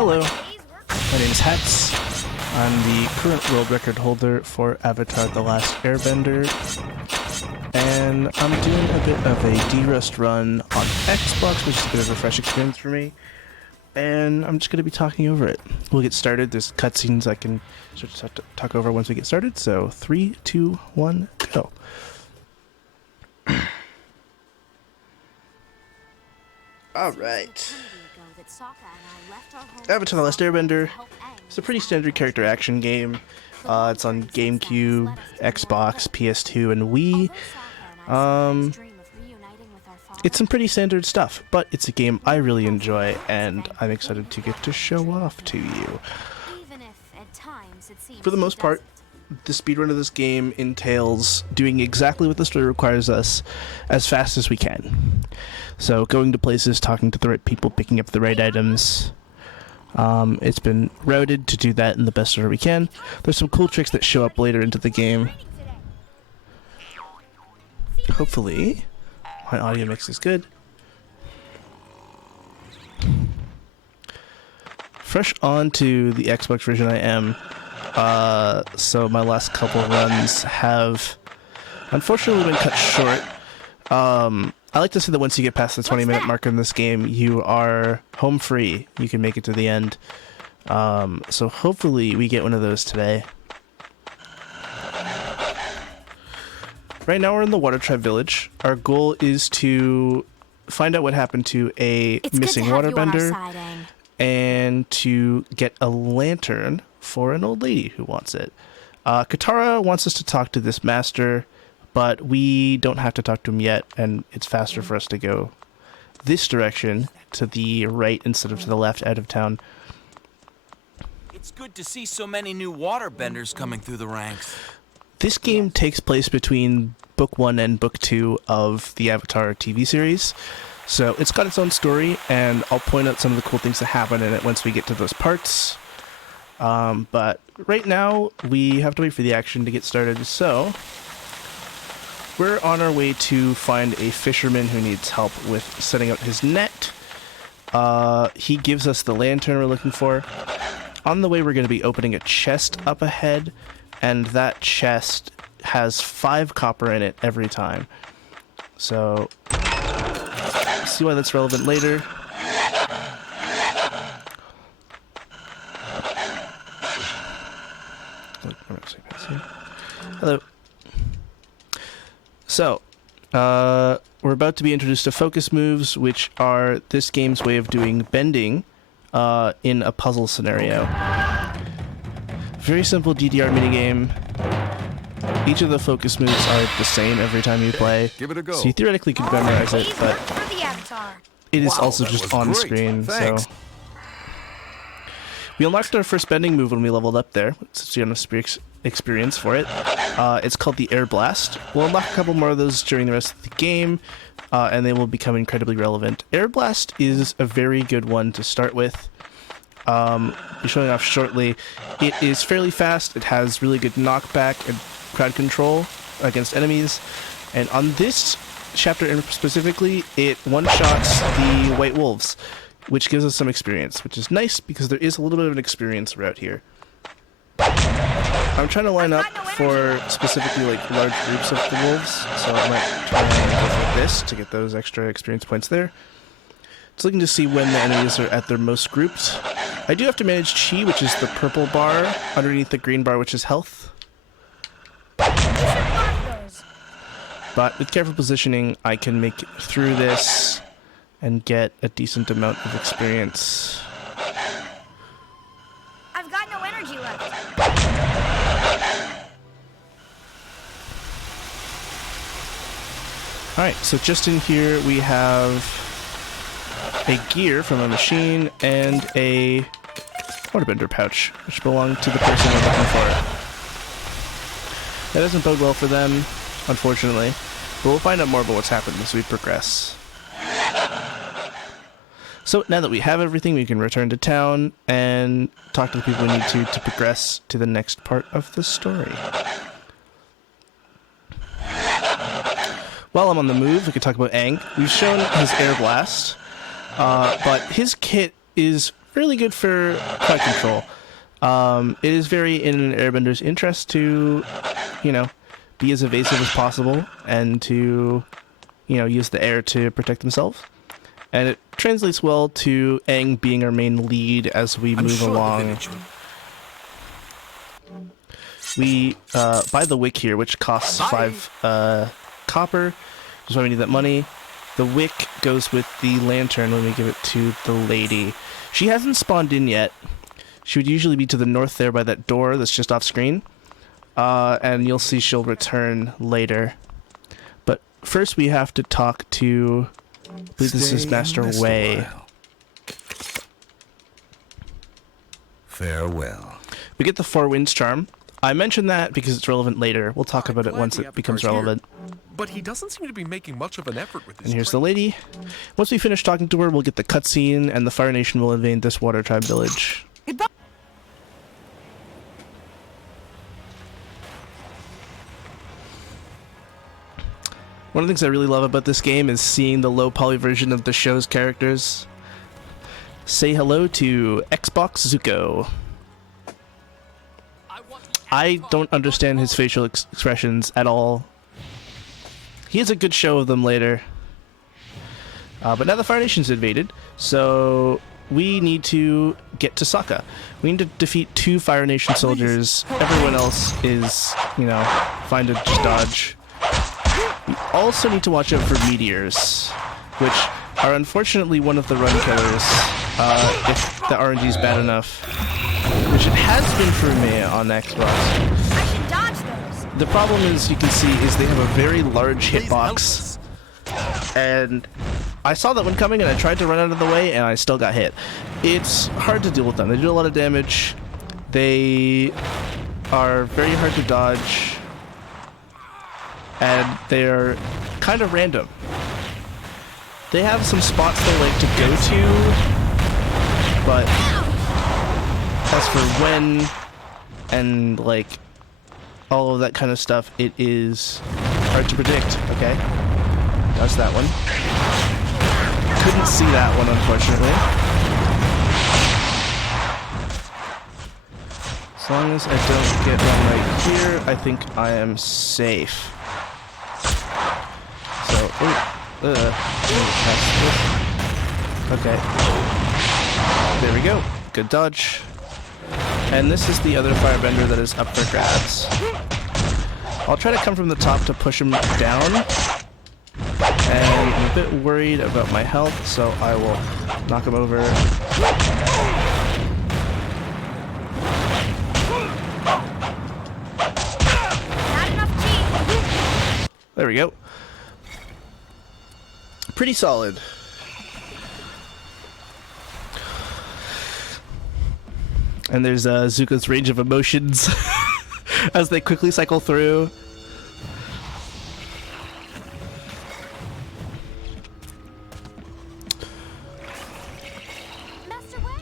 Hello, my name is Hats. I'm the current world record holder for Avatar: The Last Airbender, and I'm doing a bit of a D-Rust run on Xbox, which is a bit of a fresh experience for me, and I'm just going to be talking over it. We'll get started. There's cutscenes I can sort of talk over once we get started, so 3, 2, 1, go. Alright. Avatar: The Last Airbender. It's a pretty standard character action game. It's on GameCube, Xbox, PS2, and Wii. It's some pretty standard stuff, but it's a game I really enjoy, and I'm excited to get to show off to you. For the most part, the speedrun of this game entails doing exactly what the story requires us as fast as we can. So going to places, talking to the right people, picking up the right items. It's been routed to do that in the best order we can. There's some cool tricks that show up later into the game. Hopefully, my audio mix is good. Fresh onto the Xbox version I am. So my last couple runs have unfortunately been cut short. I like to say that once you get past the 20-minute mark in this game, you are home free. You can make it to the end. So hopefully we get one of those today. Right now we're in the Water Tribe village. Our goal is to find out what happened to a missing waterbender and to get a lantern for an old lady who wants it. Katara wants us to talk to this master, but we don't have to talk to him yet, and it's faster for us to go this direction, to the right instead of to the left, out of town. It's good to see so many new waterbenders coming through the ranks. This game takes place between Book 1 and Book 2 of the Avatar TV series, so it's got its own story, and I'll point out some of the cool things that happen in it once we get to those parts. But right now, we have to wait for the action to get started, so we're on our way to find a fisherman who needs help with setting out his net. He gives us the lantern we're looking for. On the way, we're going to be opening a chest up ahead, and that chest has 5 copper in it every time. So, see why that's relevant later. Hello. So, we're about to be introduced to focus moves, which are this game's way of doing bending in a puzzle scenario. Very simple DDR minigame. Each of the focus moves are the same every time you play. Give it a go. So you theoretically could memorize it, but it is also just on screen. Thanks. So we unlocked our first bending move when we leveled up there, since we had enough experience for it. It's called the Air Blast. We'll unlock a couple more of those during the rest of the game, and they will become incredibly relevant. Air Blast is a very good one to start with. I'll be showing off shortly. It is fairly fast. It has really good knockback and crowd control against enemies. And on this chapter specifically, it one-shots the White Wolves, which gives us some experience, which is nice because there is a little bit of an experience route here. I'm trying to line up for specifically like large groups of the wolves, so I might try and go for this to get those extra experience points there. It's looking to see when the enemies are at their most grouped. I do have to manage chi, which is the purple bar, underneath the green bar, which is health. But with careful positioning, I can make it through this and get a decent amount of experience. I've got no energy left. Alright, so just in here we have a gear from a machine and a waterbender pouch, which belong to the person we're looking for. That doesn't bode well for them, unfortunately, but we'll find out more about what's happened as we progress. So now that we have everything, we can return to town and talk to the people we need to progress to the next part of the story. While I'm on the move, we could talk about Aang. We've shown his Air Blast, but his kit is really good for crowd control. It is very in an Airbender's interest to, you know, be as evasive as possible and to, you know, use the air to protect themselves. And it translates well to Aang being our main lead as we move along. We buy the wick here, which costs 5 copper, which is why we need that money. The wick goes with the lantern when we give it to the lady. She hasn't spawned in yet. She would usually be to the north there by that door that's just off screen. And you'll see she'll return later. But first we have to talk to, I believe this is Master Wei. Farewell. We get the Four Winds charm. I mentioned that because it's relevant later. We'll talk about it once it becomes relevant. But he doesn't seem to be making much of an effort with this. And here's the lady. Once we finish talking to her, we'll get the cutscene, and the Fire Nation will invade this Water Tribe village. Goodbye. One of the things I really love about this game is seeing the low poly version of the show's characters. Say hello to Xbox Zuko. I don't understand his facial expressions at all. He has a good show of them later. But now the Fire Nation's invaded, so we need to get to Sokka. We need to defeat 2 Fire Nation soldiers. Everyone else is, you know, fine to just dodge. We also need to watch out for meteors, which are unfortunately one of the run killers, if the RNG's bad enough. Which it has been for me on Xbox. I should dodge those. The problem is, you can see, is they have a very large hitbox. And I saw that one coming and I tried to run out of the way and I still got hit. It's hard to deal with them. They do a lot of damage. They are very hard to dodge. And they're kind of random. They have some spots they like to go to, but as for when and like all of that kind of stuff, it is hard to predict. Okay, that's that one. Couldn't see that one, unfortunately. As long as I don't get one right here, I think I am safe. So, okay. There we go. Good dodge. And this is the other firebender that is up for grabs. I'll try to come from the top to push him down. And I'm a bit worried about my health, so I will knock him over. Not enough cheese. There we go. Pretty solid. And there's Zuko's range of emotions as they quickly cycle through. Master Wei.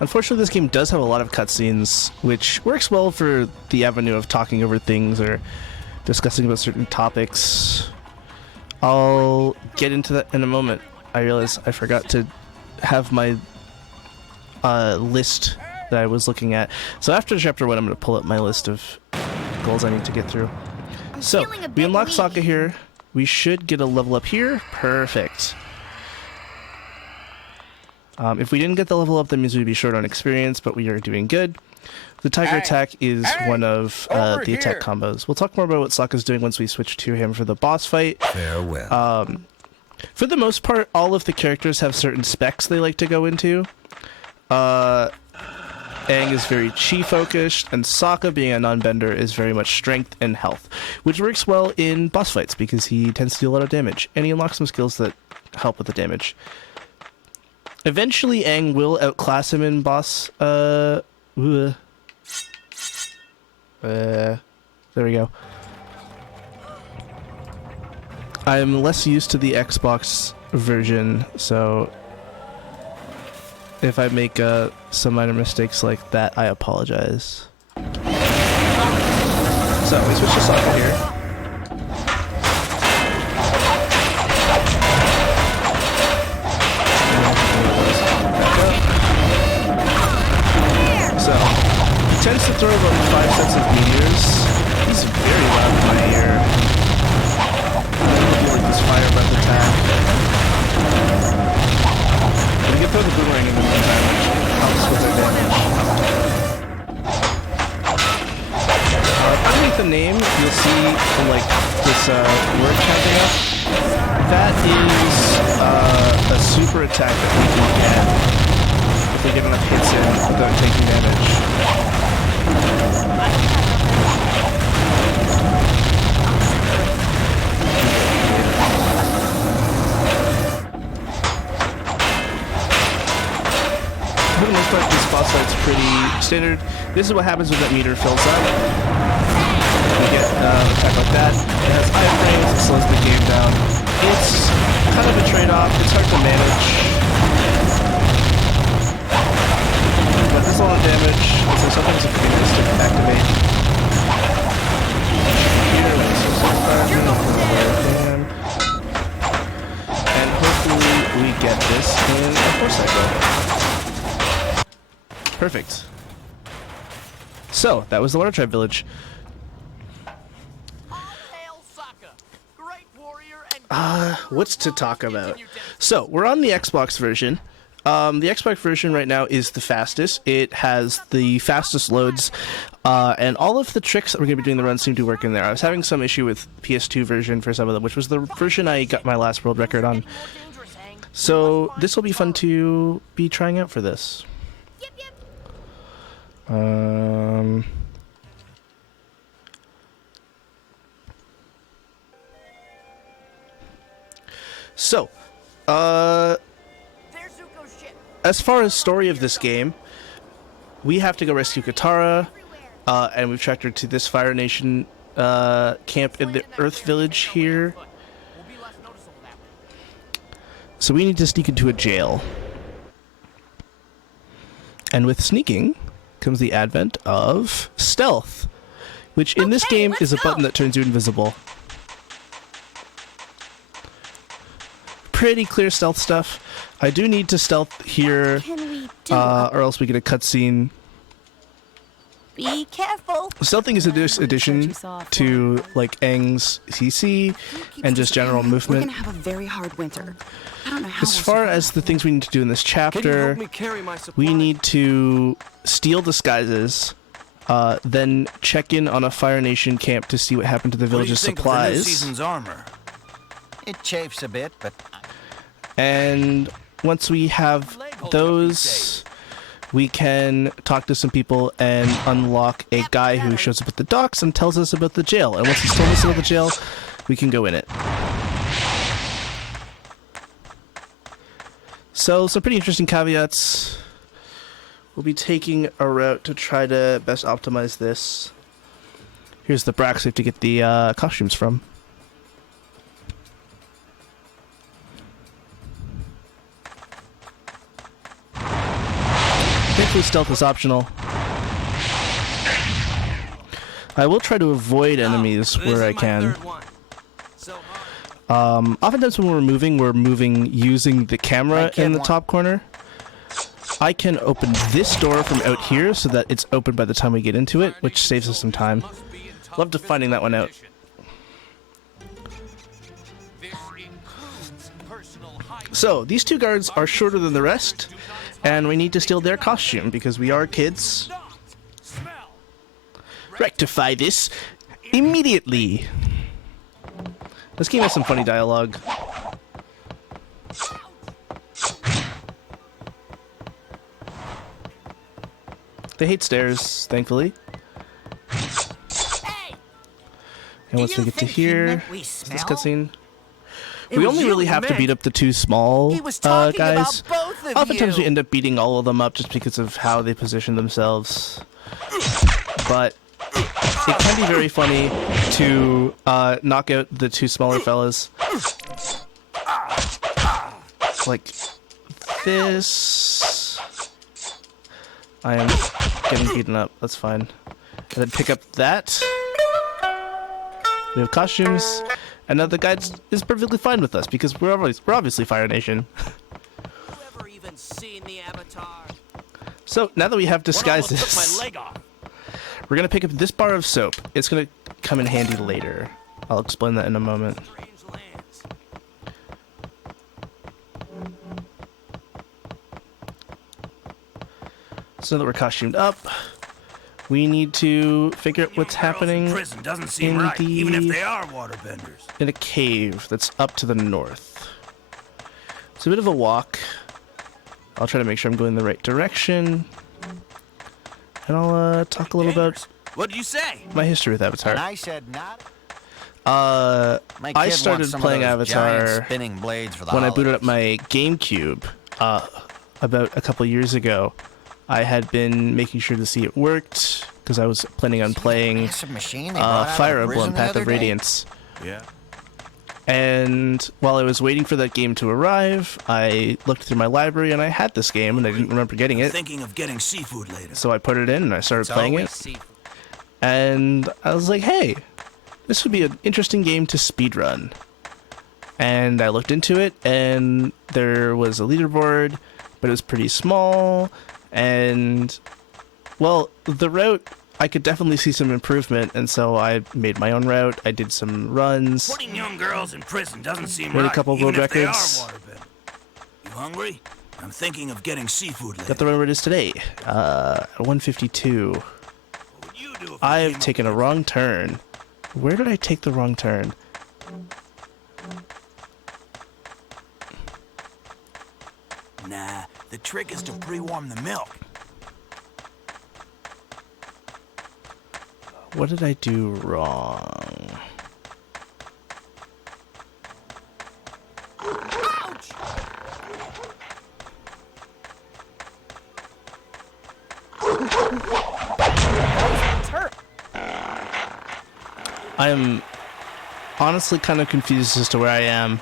Unfortunately, this game does have a lot of cutscenes, which works well for the avenue of talking over things or discussing about certain topics. I'll get into that in a moment. I realize I forgot to have my list that I was looking at. So after chapter 1, I'm going to pull up my list of goals I need to get through. So, feeling a we bit unlock weak. Sokka here. We should get a level up here. Perfect. If we didn't get the level up, that means we'd be short on experience, but we are doing good. The Tiger Attack is one of the attack combos. We'll talk more about what Sokka's doing once we switch to him for the boss fight. Farewell. For the most part, all of the characters have certain specs they like to go into. Aang is very chi focused, and Sokka, being a non-bender, is very much strength and health, which works well in boss fights because he tends to do a lot of damage, and he unlocks some skills that help with the damage. Eventually, Aang will outclass him in boss. There we go. I'm less used to the Xbox version, so if I make some minor mistakes like that, I apologize. So, we switch to Sokka here. word counting up. That is a super attack that we can get if we get enough hits in without taking damage. For the most part, this boss fight's pretty standard. This is what happens when that meter fills up. You get an attack like that. It has high frames, it slows the game down. It's kind of a trade-off. It's hard to manage. But this a lot of damage, so sometimes it can be nice to activate. And hopefully we get this in a 4-cycle. Perfect. So, that was the Water Tribe Village. What's to talk about? So, we're on the Xbox version. The Xbox version right now is the fastest. It has the fastest loads, and all of the tricks that we're going to be doing the run seem to work in there. I was having some issue with PS2 version for some of them, which was the version I got my last world record on. So, this will be fun to be trying out for this. So, as far as story of this game, we have to go rescue Katara, and we've tracked her to this Fire Nation camp in the Earth Village here. So we need to sneak into a jail. And with sneaking comes the advent of stealth, which in this game is a button that turns you invisible. Pretty clear stealth stuff. I do need to stealth here, or else we get a cutscene. Be careful. Stealthing is a addition to like Aang's CC and just general movement. We're gonna have a very hard winter. I don't know how. As far as the things we need to do in this chapter, we need to steal disguises, then check in on a Fire Nation camp to see what happened to the village's supplies. What do you think of the new season's armor? It chafes a bit, but And once we have those, we can talk to some people and unlock a guy who shows up at the docks and tells us about the jail. And once he's told us about the jail, we can go in it. So, some pretty interesting caveats. We'll be taking a route to try to best optimize this. Here's the Brax we have to get the costumes from. Thankfully, stealth is optional. I will try to avoid enemies where I can. Oftentimes when we're moving using the camera in the top corner. I can open this door from out here so that it's open by the time we get into it, which saves us some time. Love to finding that one out. So, these two guards are shorter than the rest, and we need to steal their costume because we are kids. Rectify this immediately. This game has some funny dialogue. They hate stairs, thankfully. And once we get to here, is this cutscene? We only really have to beat up the two small guys. Oftentimes we end up beating all of them up just because of how they position themselves. But it can be very funny to knock out the two smaller fellas. Like this. I am getting beaten up. That's fine. And then pick up that. We have costumes. And now the guide is perfectly fine with us because we're obviously Fire Nation. Whoever even seen the Avatar? So now that we have disguises, we're gonna pick up this bar of soap. It's gonna come in handy later. I'll explain that in a moment. So now that we're costumed up, we need to figure out what's happening Prison doesn't seem in right, even if the they are waterbenders. in a cave that's up to the north. It's a bit of a walk. I'll try to make sure I'm going the right direction, and I'll talk a little about What did you say? my history with Avatar. And I said not. Uh, My I kid started wants some playing of those giant Avatar spinning blades for the when I booted up holidays. my GameCube about a couple years ago. I had been making sure to see it worked because I was planning on playing Massive machine they brought out of Fire prison Emblem the Path other of day. Radiance. Yeah. And while I was waiting for that game to arrive, I looked through my library and I had this game and I didn't remember getting it. Thinking of getting seafood later. So I put it in and I started playing it. And I was like, hey, this would be an interesting game to speedrun. And I looked into it and there was a leaderboard, but it was pretty small. And, well, the route, I could definitely see some improvement. And so I made my own route. I did some runs. Putting young girls in prison doesn't seem Made a right, couple of even world if they are records. waterbenders. You hungry? I'm thinking of getting seafood later. Got the run where it is today. 152. What would you do if you came I've up taken a with wrong turn. Where did I take the wrong turn? Nah, the trick is to pre-warm the milk. What did I do wrong? Ouch! It's hurt. I am honestly kind of confused as to where I am.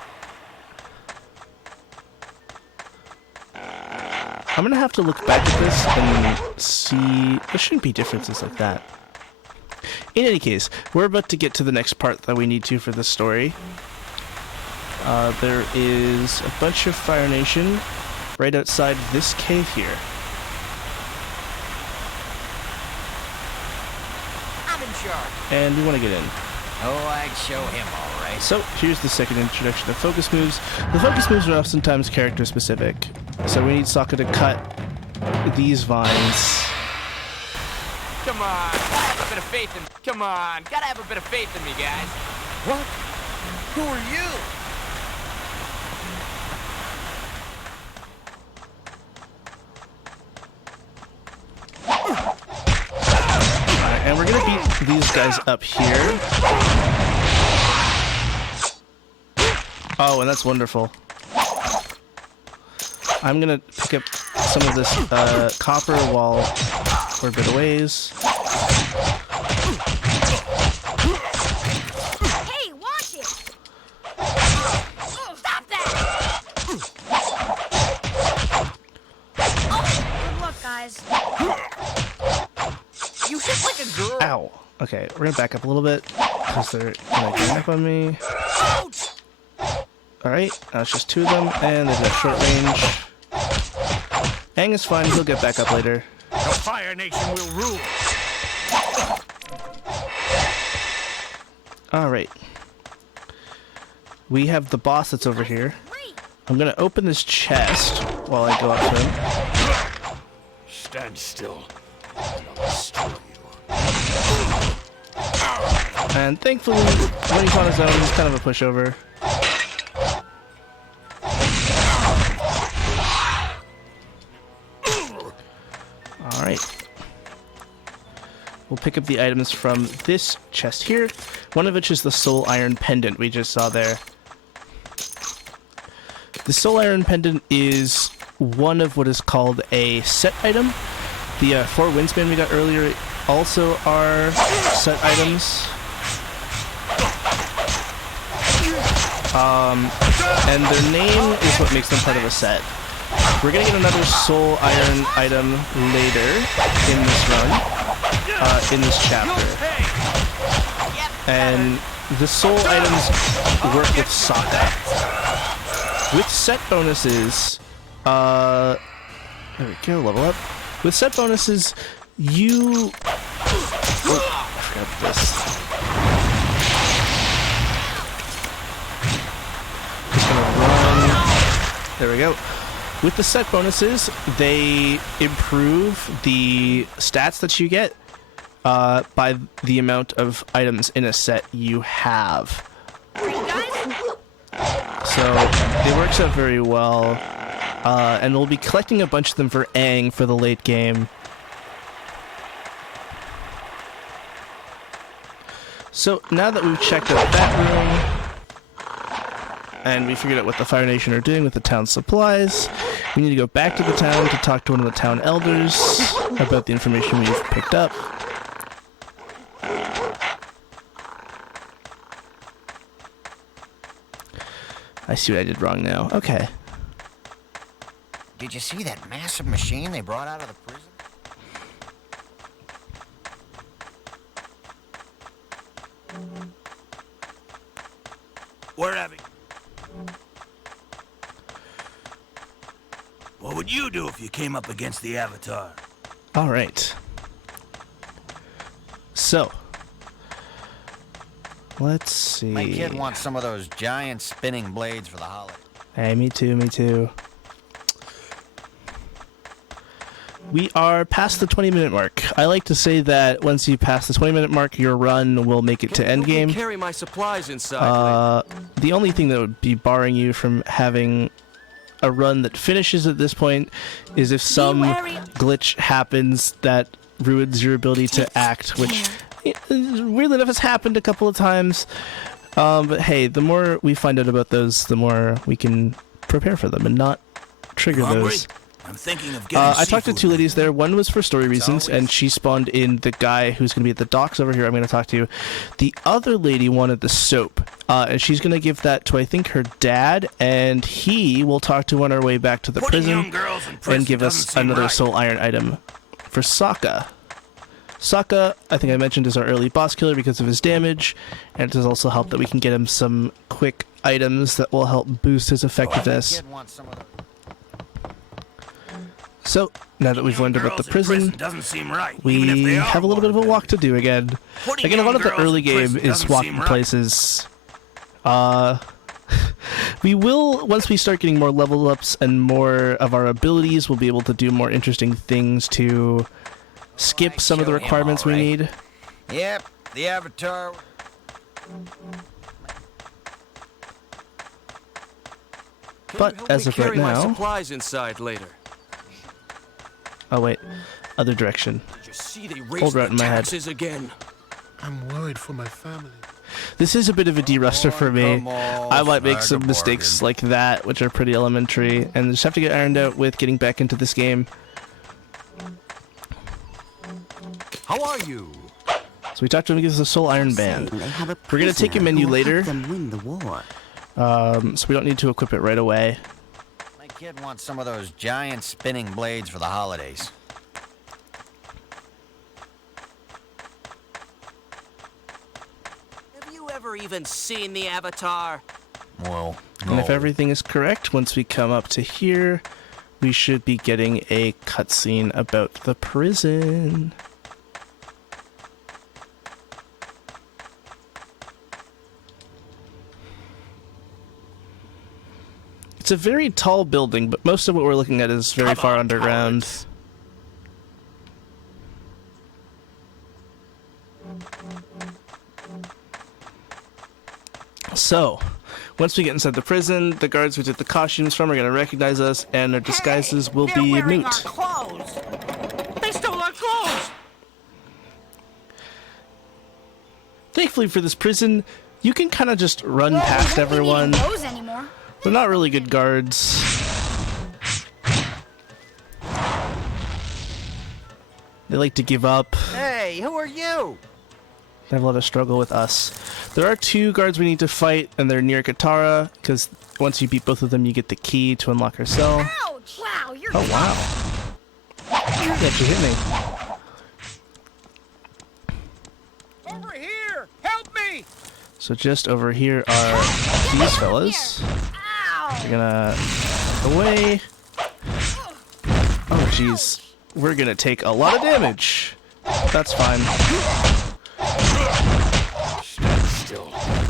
I'm gonna have to look back at this and see. There shouldn't be differences like that. In any case, we're about to get to the next part that we need to for this story. There is a bunch of Fire Nation right outside this cave here. I'm in charge. And we want to get in. Oh, I'd show him all right. So here's the second introduction of focus moves. The focus moves are oftentimes character specific. So we need Sokka to cut these vines. Come on, gotta have a bit of faith in me. Come on, gotta have a bit of faith in me, guys. What? Who are you? Alright, and we're gonna beat these guys up here. Oh, and that's wonderful. I'm gonna pick up some of this copper while we're a bit a ways. Hey, watch it! Stop that! Oh, good luck, guys. You hit like a girl. Ow. Okay, we're gonna back up a little bit because they're gonna gang up on me. Alright, now it's just two of them, and they're at short range. Aang is fine, he'll get back up later. The Fire Nation will rule. Alright. We have the boss that's over here. Great. I'm gonna open this chest while I go up to him. Stand still. I'll destroy you. And thankfully, when he's on his own, he's kind of a pushover. Alright. We'll pick up the items from this chest here, one of which is the Soul Iron Pendant we just saw there. The Soul Iron Pendant is one of what is called a set item. The 4 Windspan we got earlier also are set items. And their name is what makes them part of a set. We're gonna get another Soul Iron item later in this run, in this chapter. And the Soul items work with Sokka. With set bonuses, there we go, level up. With set bonuses, you... Oh, I forgot this. Just gonna run. There we go. With the set bonuses, they improve the stats that you get. by the amount of items in a set you have. Are you guys? So it works out very well. And we'll be collecting a bunch of them for Aang for the late game. So now that we've checked out that room, and we figured out what the Fire Nation are doing with the town supplies, we need to go back to the town to talk to one of the town elders about the information we've picked up. I see what I did wrong now. Okay. Did you see that massive machine they brought out of the prison? We're having... What would you do if you came up against the Avatar? All right. So, let's see. My kid wants some of those giant spinning blades for the holiday. Hey, me too, me too. We are past the 20-minute mark. I like to say that once you pass the 20-minute mark, your run will make it to endgame. Carry my supplies inside. The only thing that would be barring you from having a run that finishes at this point is if some glitch happens that ruins your ability to act, which weirdly enough has happened a couple of times. But hey, the more we find out about those, the more we can prepare for them and not trigger those. I'm thinking of getting I talked to two ladies there. One was for story reasons, and she spawned in the guy who's going to be at the docks over here. I'm going to talk to. The other lady wanted the soap, and she's going to give that to, I think, her dad, and he will talk to on our way back to the prison and give us another soul iron item for Sokka. Sokka, I think I mentioned, is our early boss killer because of his damage, and it does also help that we can get him some quick items that will help boost his effectiveness. So, now that we've learned about the prison, we have a little bit of a walk to do again. Again, a lot of the early game is walking places. We will, once we start getting more level ups and more of our abilities, we'll be able to do more interesting things to skip some of the requirements we need. Yep, the Avatar. But as of right now, supplies inside later. oh wait, other direction. Did you see they Old raised route in the my head. taxes again? I'm worried for my family. This is a bit of a de-ruster for me. Come on, I might make some Dragon mistakes like that, which are pretty elementary, and just have to get ironed out with getting back into this game. How are you? So we talked to him, he gives us a soul iron band. We're gonna take a menu later, Win the war. so we don't need to equip it right away. My kid wants some of those giant spinning blades for the holidays. Have you ever even seen the Avatar? Well, And if everything is correct, once we come up to here, we should be getting a cutscene about the prison. It's a very tall building, but most of what we're looking at is very far underground. So, once we get inside the prison, the guards we took the costumes from are going to recognize us, and their disguises will be moot. Clothes. They stole our clothes. Thankfully for this prison, you can kind of just run past everyone. Those anymore. They're not really good guards. They like to give up. Hey, who are you? They have a lot of struggle with us. There are two guards we need to fight, and they're near Katara, because once you beat both of them, you get the key to unlock her cell. Ouch! Wow, you're Oh, wow. You actually hit me. Over here! Help me! So just over here are these fellas. Ow! We're gonna away. Oh, jeez. We're gonna take a lot of damage. That's fine.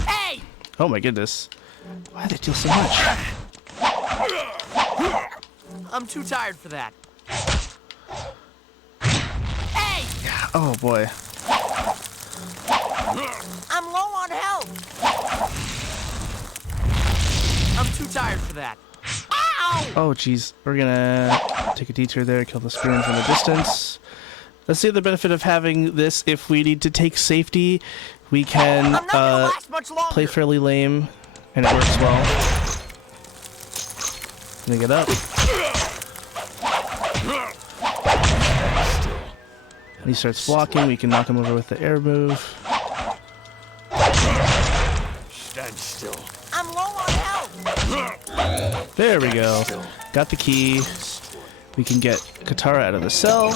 Hey! Oh my goodness. Why did they deal so much? I'm too tired for that. Hey! Oh boy. I'm low on health. I'm too tired for that. Oh, jeez. We're gonna take a detour there, kill the spoon from a distance. That's the other benefit of having this. If we need to take safety, we can I'm not gonna last much longer. play fairly lame, and it works well. Let me get up. And he starts blocking. We can knock him over with the air move. Stand still. I'm low on health. There we go. Got the key. We can get Katara out of the cell.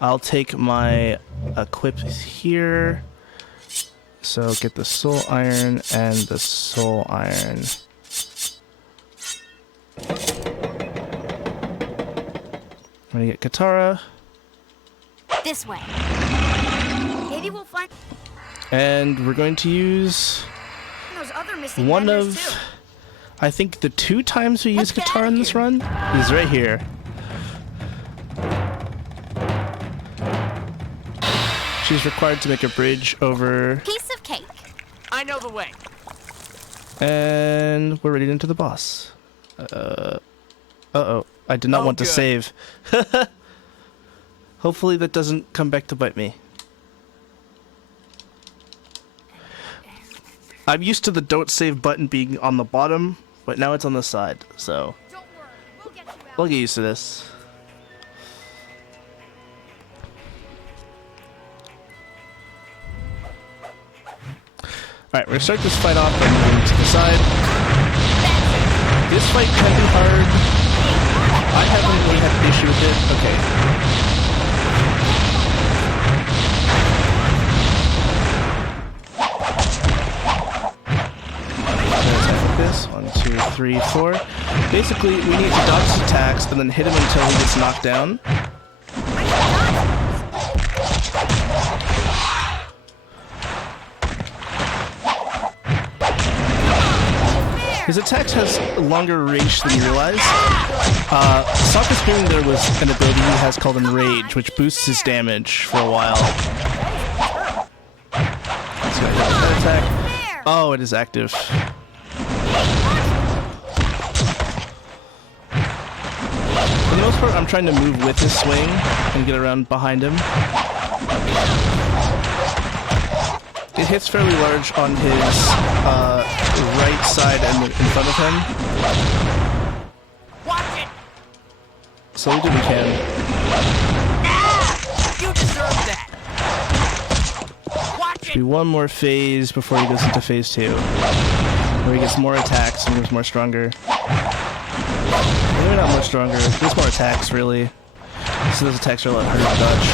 I'll take my equip here. So get the soul iron and the soul iron. I'm gonna get Katara. This way. Maybe we'll find And we're going to use those other missing one vendors, of, too. I think the 2 times we use Let's get Katara outta in this here. run is right here. She's required to make a bridge over, Piece of cake. I know the way. and we're ready into the boss. Uh-oh. I did not Oh, want to good. save. Hopefully that doesn't come back to bite me. I'm used to the don't save button being on the bottom, but now it's on the side, so Don't worry, we'll get you out. I'll get used to this. Alright, we're gonna start this fight off and move to the side. This fight can be hard. I haven't really had an issue with it. Okay. This. 1, 2, 3, 4. Basically, we need to dodge his attacks and then hit him until he gets knocked down. His attacks has longer range than you realize. Sokka Spoon there was an ability he has called Enrage, which boosts his damage for a while. Let's go ahead with that attack. Oh, it is active. For the most part, I'm trying to move with his swing and get around behind him. It hits fairly large on his right side and in front of him. Watch it. So we do what we can. You deserve that. Watch Be it. one more phase before he goes into phase 2, where he gets more attacks and moves more stronger. Maybe not much stronger. There's more attacks, really. So those attacks are a lot harder to dodge.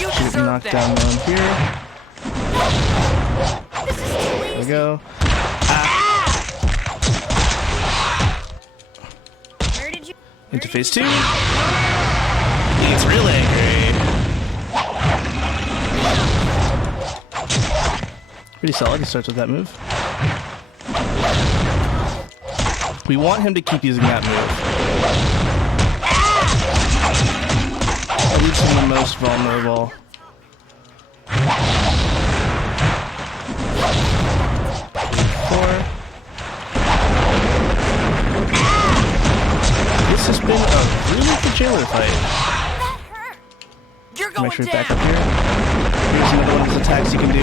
You Shoot, deserve knock that. down one here. There we go. Where did you? Into phase 2. He's really angry. Pretty solid. He starts with that move. We want him to keep using that move. It leaves him the most vulnerable. This has been a really good jailer fight. You're going Make sure it's down. back up here. Here's another one of his attacks you can do.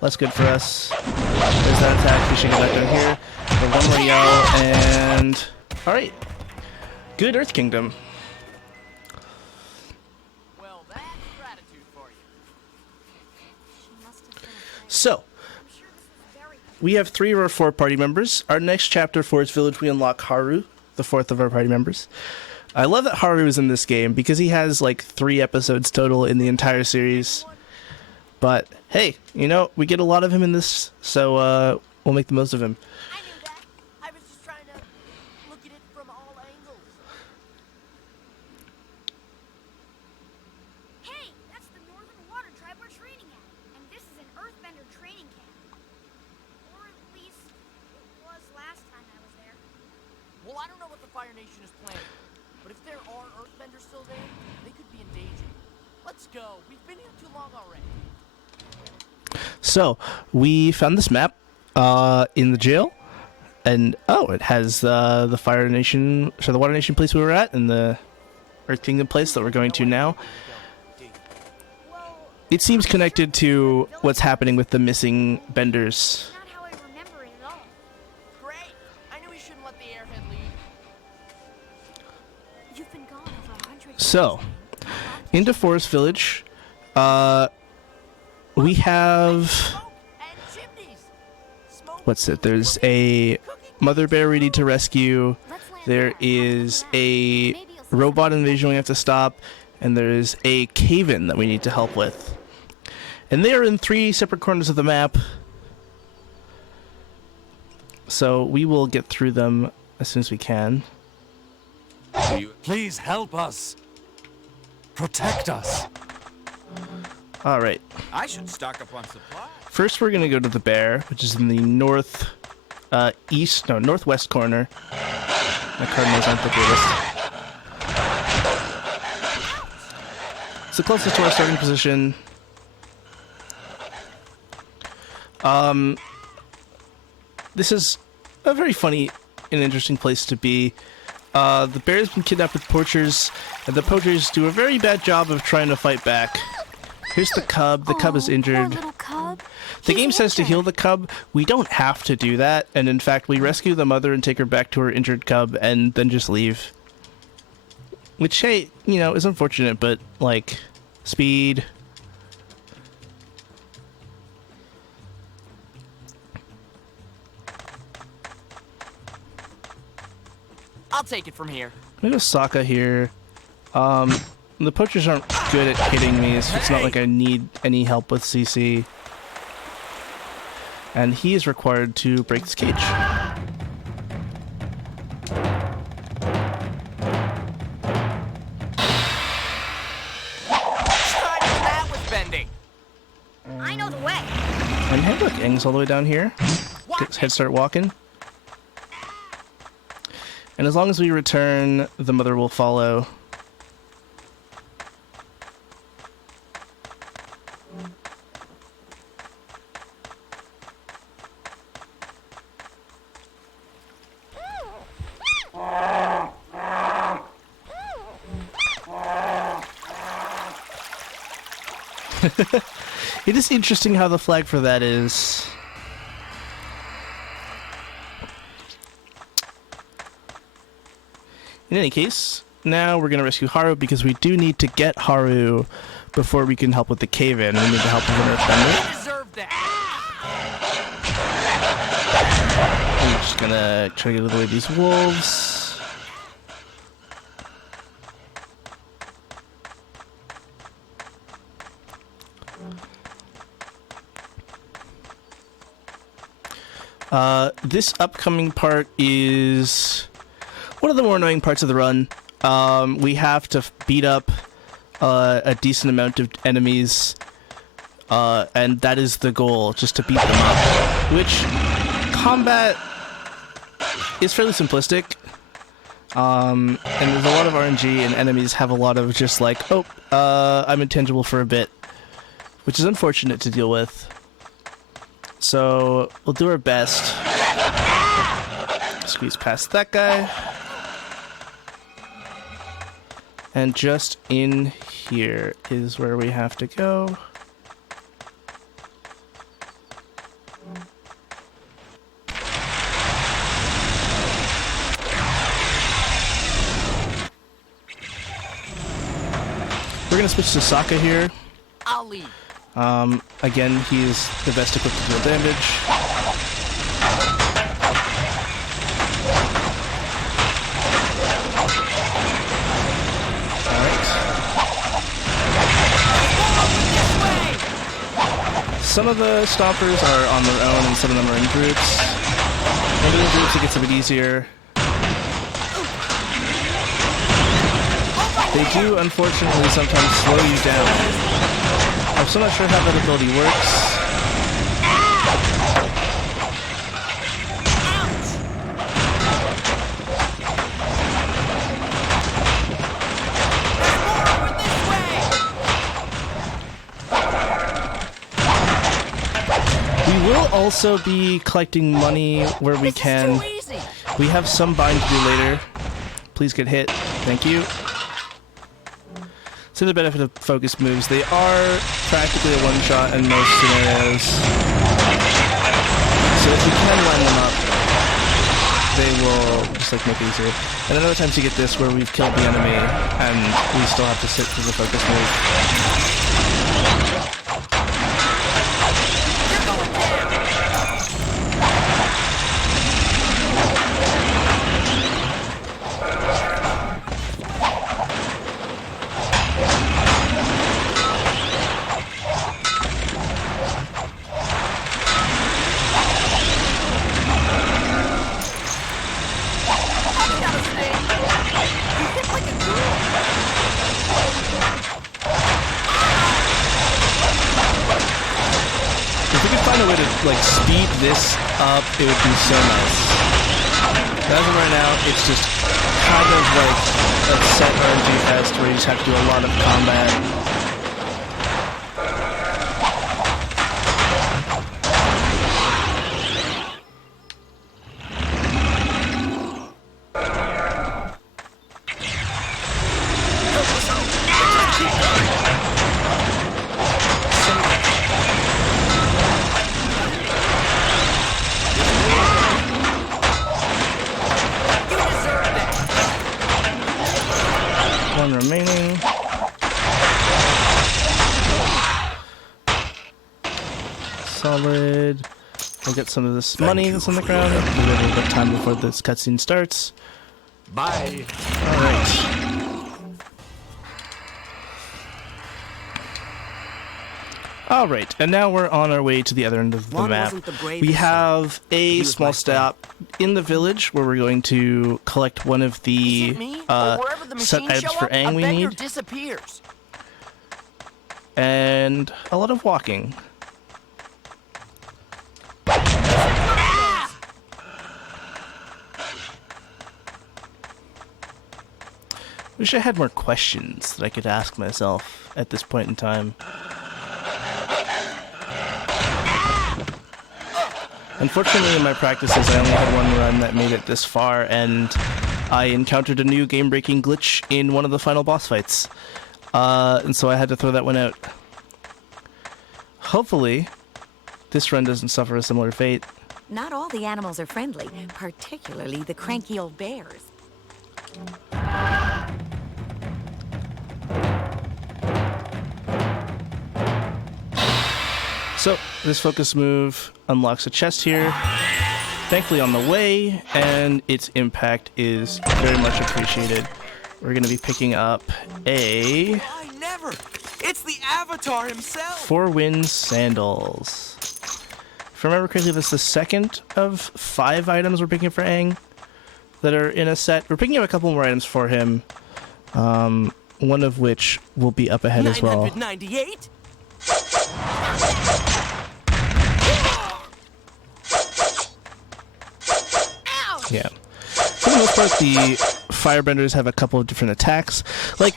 That's good for us. There's that attack. We should get back down here. The one more yell, and... Alright. Good Earth Kingdom. Well, that's gratitude for you. So, we have 3 of our 4 party members. Our next chapter for its village, we unlock Haru, the 4th of our party members. I love that Haru is in this game because he has like 3 episodes total in the entire series. But hey, you know, we get a lot of him in this, so we'll make the most of him. I knew that. I was just trying to look at it from all angles. Hey, that's the Northern Water Tribe we're training at, and this is an Earthbender training camp. Or at least it was last time I was there. Well, I don't know Nation is planning. But if there are Earthbenders still there, they could be in danger. Let's go. We've been here too long already. So we found this map in the jail, and it has the Fire Nation, so the Water Nation place we were at, and the Earth Kingdom place that we're going to now. It seems connected to what's happening with the missing benders. Not how I remember it at all. Great. I knew we shouldn't let the airhead lead. You've been gone over 100 So, into Forest Village, we have, Smoke and chimneys. Smoke. what's it? There's a mother bear we need to rescue. There is a robot invasion we have to stop, and there is a cave-in that we need to help with. And they are in 3 separate corners of the map, so we will get through them as soon as we can. Please help us. Protect us. All right. I should stock up on supplies. First, we're gonna go to the bear, which is in the northwest corner. My cardinals aren't the greatest. It's the closest to our starting position. This is a very funny and interesting place to be. The bear's been kidnapped with poachers, and the poachers do a very bad job of trying to fight back. Here's the cub. The cub is Poor injured. little cub. The He's game says to injured. heal the cub. We don't have to do that, and in fact, we rescue the mother and take her back to her injured cub, and then just leave. Which, hey, is unfortunate, but, like, speed. I'll take it from here. We have Sokka here. The poachers aren't good at hitting me, so it's not like I need any help with CC. And he is required to break this cage. That was bending. I know the way. And hey, look, Aang's all the way down here. Get head start walking. And as long as we return, the mother will follow. It is interesting how the flag for that is. In any case, now we're going to rescue Haru because we do need to get Haru before we can help with the cave-in. We need to help with an Earthbender. You deserve that. I'm just going to try to get out of the way of these wolves. This upcoming part is one of the more annoying parts of the run. We have to beat up a decent amount of enemies, and that is the goal, just to beat them up. Which, combat is fairly simplistic, and there's a lot of RNG, and enemies have a lot of just like, I'm intangible for a bit, which is unfortunate to deal with. So, we'll do our best. Squeeze past that guy. And just in here is where we have to go. We're gonna switch to Sokka here. I'll lead. Again, he's the best equipped to deal damage. Alright. Some of the stoppers are on their own and some of them are in groups. Maybe in groups it gets a bit easier. They do, unfortunately, sometimes slow you down. I'm still not sure how that ability works. also be collecting money where we can. Too easy. We have some bind to do later. Please get hit. Thank you. So the benefit of focus moves, they are practically a one-shot in most scenarios. So if you can line them up, they will just like make it easier. And then other times you get this where we've killed the enemy and we still have to sit through the focus move. Like speed this up, it would be so nice. As of right now, it's just kind of like a set RNG fest where you just have to do a lot of combat. One remaining. Solid. We'll get some of this money that's on the ground. We have a little bit of time before this cutscene starts. Bye. Alright. Alright, and now we're on our way to the other end of the One map. wasn't the bravest, We have a was small my stop in the village where we're going to collect one of Is the it me? Or wherever the set machines items show for up, Aang a we vendor need. disappears. And a lot of walking. Wish I had more questions that I could ask myself at this point in time. Unfortunately, in my practices, I only had one run that made it this far, and I encountered a new game-breaking glitch in one of the final boss fights. And so I had to throw that one out. Hopefully, this run doesn't suffer a similar fate. Not all the animals are friendly, particularly the cranky old bears. So, this focus move unlocks a chest here, thankfully on the way, and its impact is very much appreciated. We're going to be picking up a I never. It's the Avatar himself. 4 Winds Sandals. If I remember correctly, that's the second of 5 items we're picking for Aang that are in a set. We're picking up a couple more items for him, one of which will be up ahead as well. 998? Yeah. For the most part, the firebenders have a couple of different attacks. Like,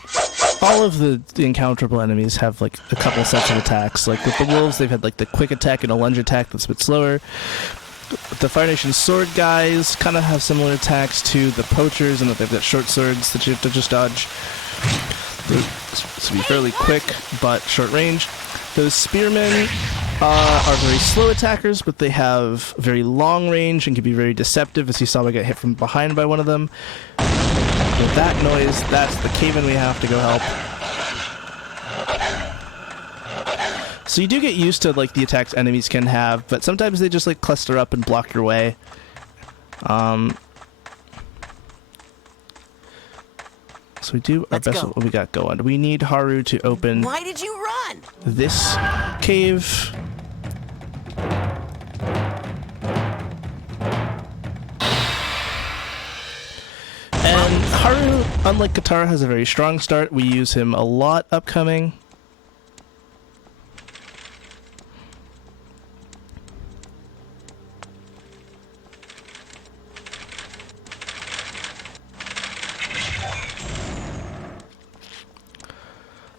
all of the encounterable enemies have, like, a couple sets of attacks. Like, with the wolves, they've had, like, the quick attack and a lunge attack that's a bit slower. The Fire Nation sword guys kind of have similar attacks to the poachers, and that they've got short swords that you have to just dodge. To be fairly quick, but short range. Those spearmen are very slow attackers, but they have very long range and can be very deceptive, as you saw we got hit from behind by one of them. With that noise, that's the cave-in we have to go help. So you do get used to like the attacks enemies can have, but sometimes they just like cluster up and block your way. So we do our best with what we got going. We need Haru to open Why did you run? this cave. And Haru, unlike Katara, has a very strong start. We use him a lot upcoming.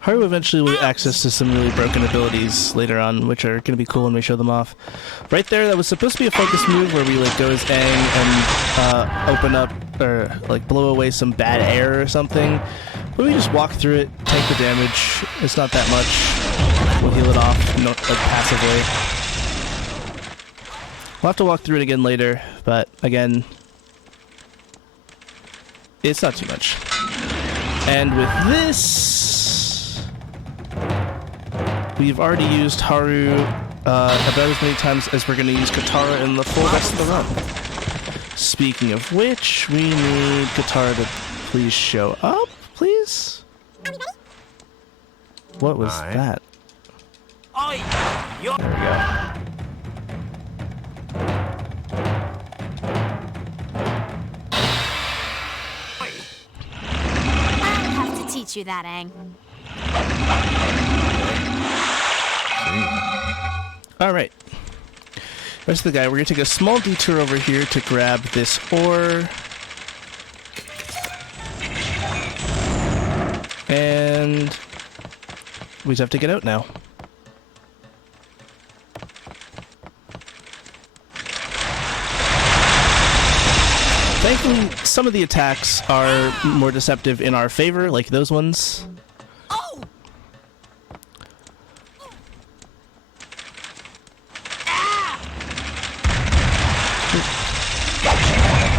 Haru eventually will get access to some really broken abilities later on, which are going to be cool when we show them off. Right there, that was supposed to be a focus move where we like go as Aang and open up or like blow away some bad air or something. But we just walk through it, take the damage. It's not that much. We'll heal it off, like passively. We'll have to walk through it again later, but again, it's not too much. And with this, we've already used Haru about as many times as we're going to use Katara in the full rest of the run. Speaking of which, we need Katara to please show up, please? What was that? Oi! Yo! There we go. I'll have to teach you that, Aang. Alright. Rest of the guy, we're going to take a small detour over here to grab this ore. And we just have to get out now. Thankfully, some of the attacks are more deceptive in our favor, like those ones. Oh!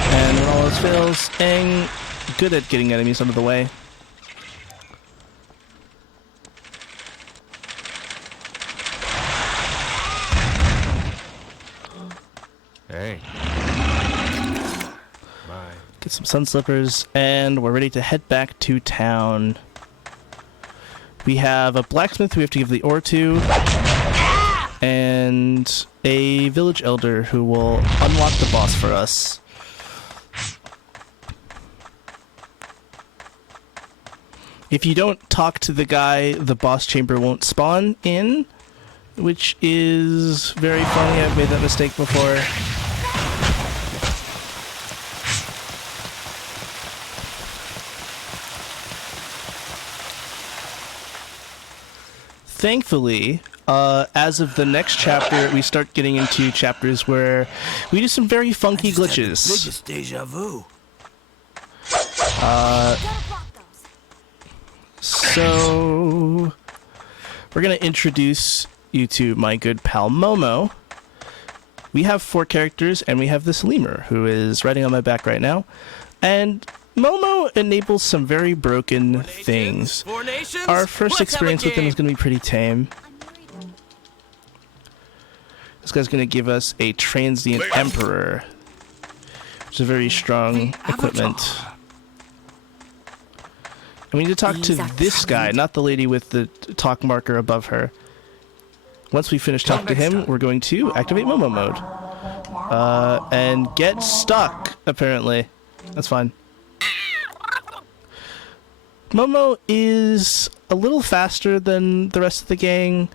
And when all else fails, Aang, good at getting enemies out of the way. Hey. Bye. Get some sun slippers, and we're ready to head back to town. We have a blacksmith we have to give the ore to, and a village elder who will unlock the boss for us. If you don't talk to the guy, the boss chamber won't spawn in, which is very funny. I've made that mistake before. Thankfully, as of the next chapter, we start getting into chapters where we do some very funky glitches. Biggest deja vu. Gotta block those. So, we're going to introduce you to my good pal Momo. We have 4 characters, and we have this lemur, who is riding on my back right now. And Momo enables some very broken things. Four nations? Our first Let's have a experience with him game. is going to be pretty tame. I'm worried. This guy's going to give us a transient emperor, which is a very strong equipment. And we need to talk to These are this guy, not the lady with the talk marker above her. Once we finish talking to him, we're going to activate Momo mode. And get stuck, apparently. That's fine. Momo is a little faster than the rest of the gang,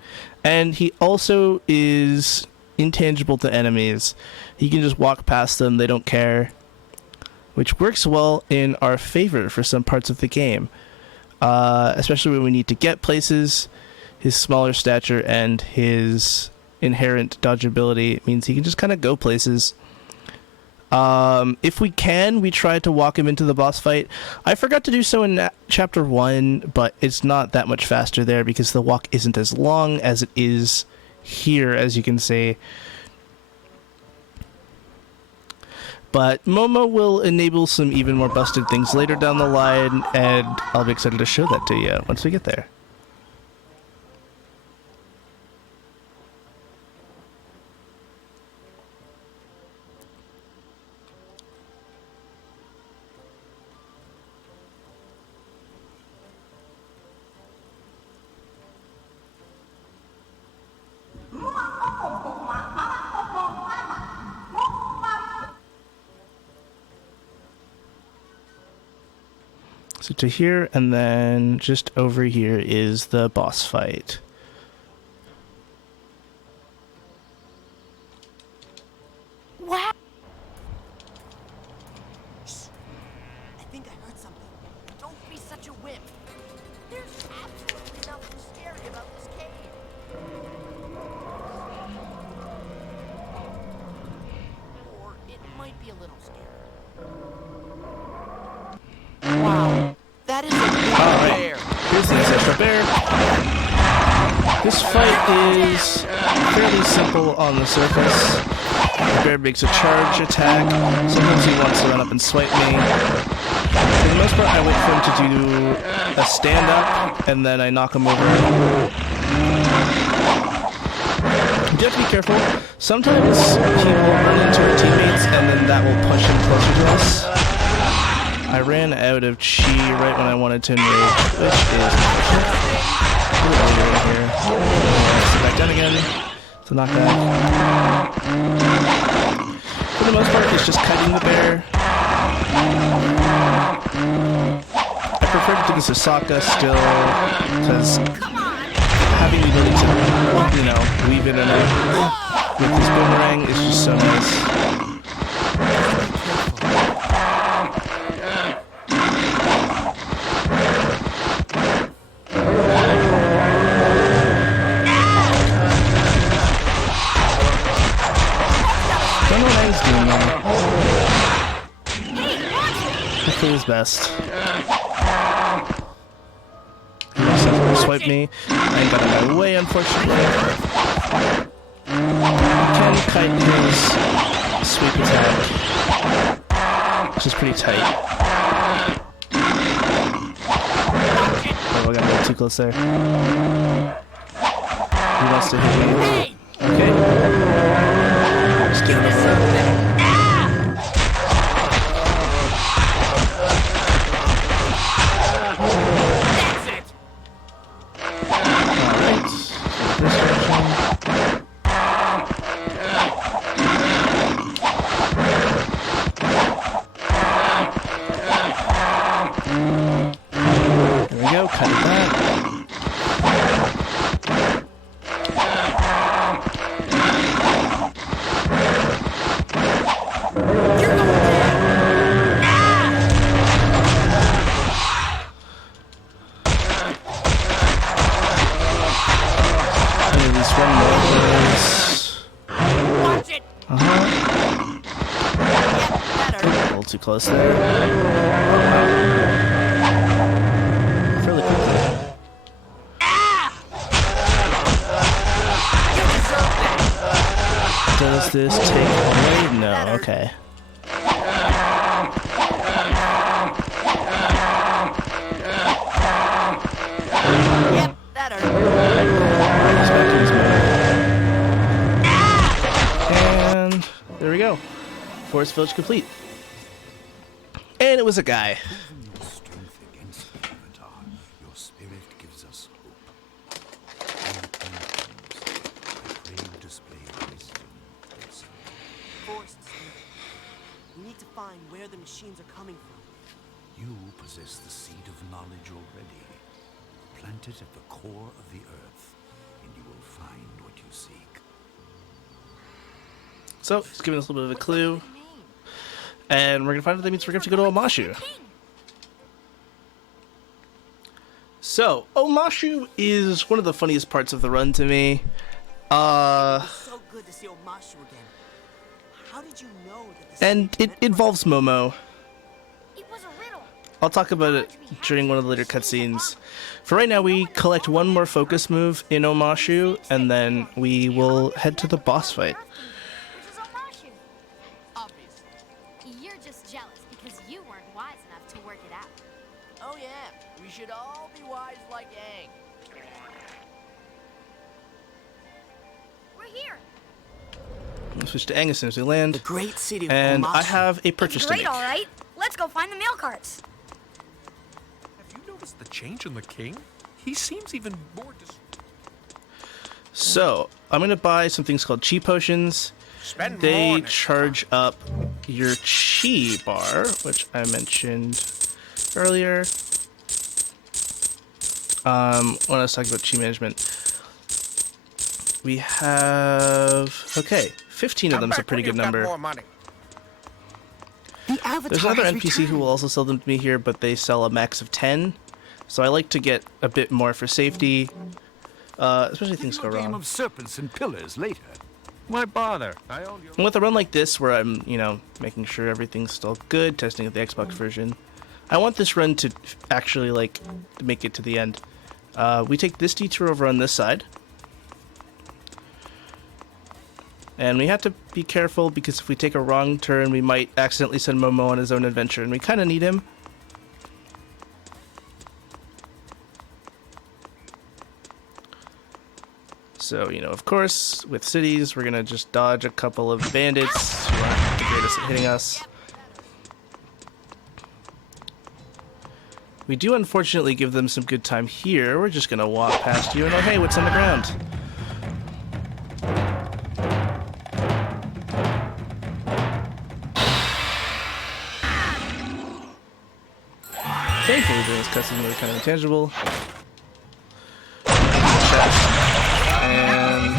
and he also is intangible to enemies. He can just walk past them, they don't care, which works well in our favor for some parts of the game, especially when we need to get places. His smaller stature and his inherent dodgeability means he can just kind of go places. If we can, we try to walk him into the boss fight. I forgot to do so in chapter 1, but it's not that much faster there because the walk isn't as long as it is here, as you can see. But Momo will enable some even more busted things later down the line, and I'll be excited to show that to you once we get there. So to here, and then just over here is the boss fight. Wow! I think I heard something. Don't be such a wimp. There's absolutely Extra bear. This fight is fairly simple on the surface. The bear makes a charge attack. Sometimes he wants to run up and swipe me. For the most part, I wait for him to do a stand-up, and then I knock him over. You have to be careful. Sometimes he will run into our teammates, and then that will push him closer to us. I ran out of chi right when I wanted to enrage, which is right here. Sit back down again. So knock back. For the most part, it's just cutting the bear. I prefer to do this Osaka still, because having the ability to, you know, weave in and out with this boomerang is just so nice. Don't know what Ang's doing now. Hopefully his best. Swipe me. I ain't got in my way, unfortunately. Can kite his sweep attack, which is pretty tight. Oh, I got a little too close there. He wants to hit me. Okay. Just get him over there. Too close there. Fairly quickly. Does this take away? No, okay. Yep, that hurt. And there we go. Forest Village complete. And it was a guy. Your strength against the Avatar, your spirit gives us hope. When the time comes, I pray you display wisdom, Wilson. Forest Spirit. We need to find where the machines are coming from. You possess the seed of knowledge already. Plant it at the core of the earth, and you will find what you seek. So, he's giving us a little bit of a clue. And we're going to find out that means we're going to have to go to Omashu. So, Omashu is one of the funniest parts of the run to me. So good to see Omashu again. How did you know that the And it involves Momo. It was a riddle. I'll talk about it during one of the later cutscenes. For right now, we collect one more focus move in Omashu, and then we will head to the boss fight. Which is Omashu. Obviously. You're just jealous because you weren't wise enough to work it out. Oh yeah, we should all be wise like Aang. We're here. We'll switch to Aang as soon as we land. The great city of And I Omashu. have a purchase It's to great, make. all right. Let's go find the mail carts. Have you noticed the change in the king? He seems even more So, I'm going to buy some things called chi potions. Spend They more next charge up your chi bar, which I mentioned earlier. When I was talking about chi management. We have, okay, 15 of them's a pretty good number. More money. The Avatar There's another has NPC who will also sell them to me here, but they sell a max of 10. So I like to get a bit more for safety, especially if things go A game wrong. of serpents and pillars later. Why bother? I own you. And with a run like this, where I'm, you know, making sure everything's still good, testing out the Xbox version, I want this run to actually, like, make it to the end. We take this detour over on this side. And we have to be careful because if we take a wrong turn, we might accidentally send Momo on his own adventure, and we kind of need him. So, you know, of course, with cities, we're going to just dodge a couple of bandits who aren't the greatest at hitting us. We do unfortunately give them some good time here. We're just going to walk past you and oh, hey, what's on the ground? Thankfully, doing this cutscene really kind of intangible. And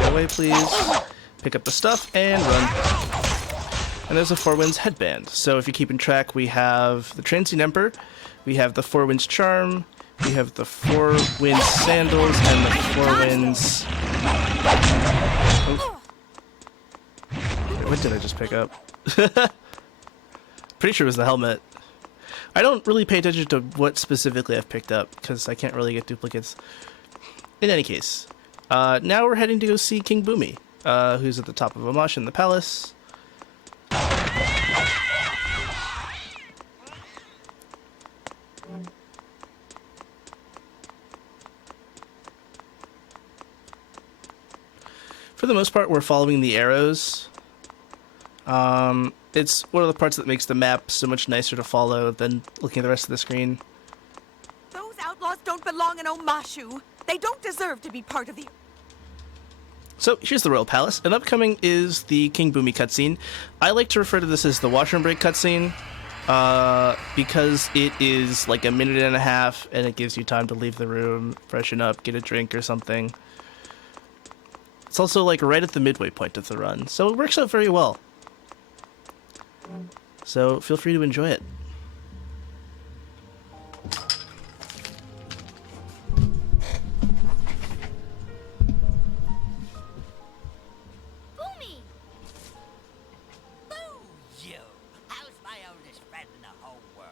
go away, please. Pick up the stuff and run. And there's a Four Winds headband. So if you're keeping track, we have the Transient Emperor, we have the Four Winds charm, we have the Four Winds sandals, and the Four Winds. Oh. What did I just pick up? Pretty sure it was the helmet. I don't really pay attention to what specifically I've picked up because I can't really get duplicates. In any case, now we're heading to go see King Boomy, who's at the top of Amash in the palace. For the most part, we're following the arrows. It's one of the parts that makes the map so much nicer to follow than looking at the rest of the screen. Those outlaws don't belong in Omashu. They don't deserve to be part of the... So here's the Royal Palace, and upcoming is the King Boomy cutscene. I like to refer to this as the washroom break cutscene, because it is like a minute and a half, and it gives you time to leave the room, freshen up, get a drink or something. It's also like right at the midway point of the run, so it works out very well. So feel free to enjoy it. Boomy! Boo, you! How's my oldest friend in the whole world?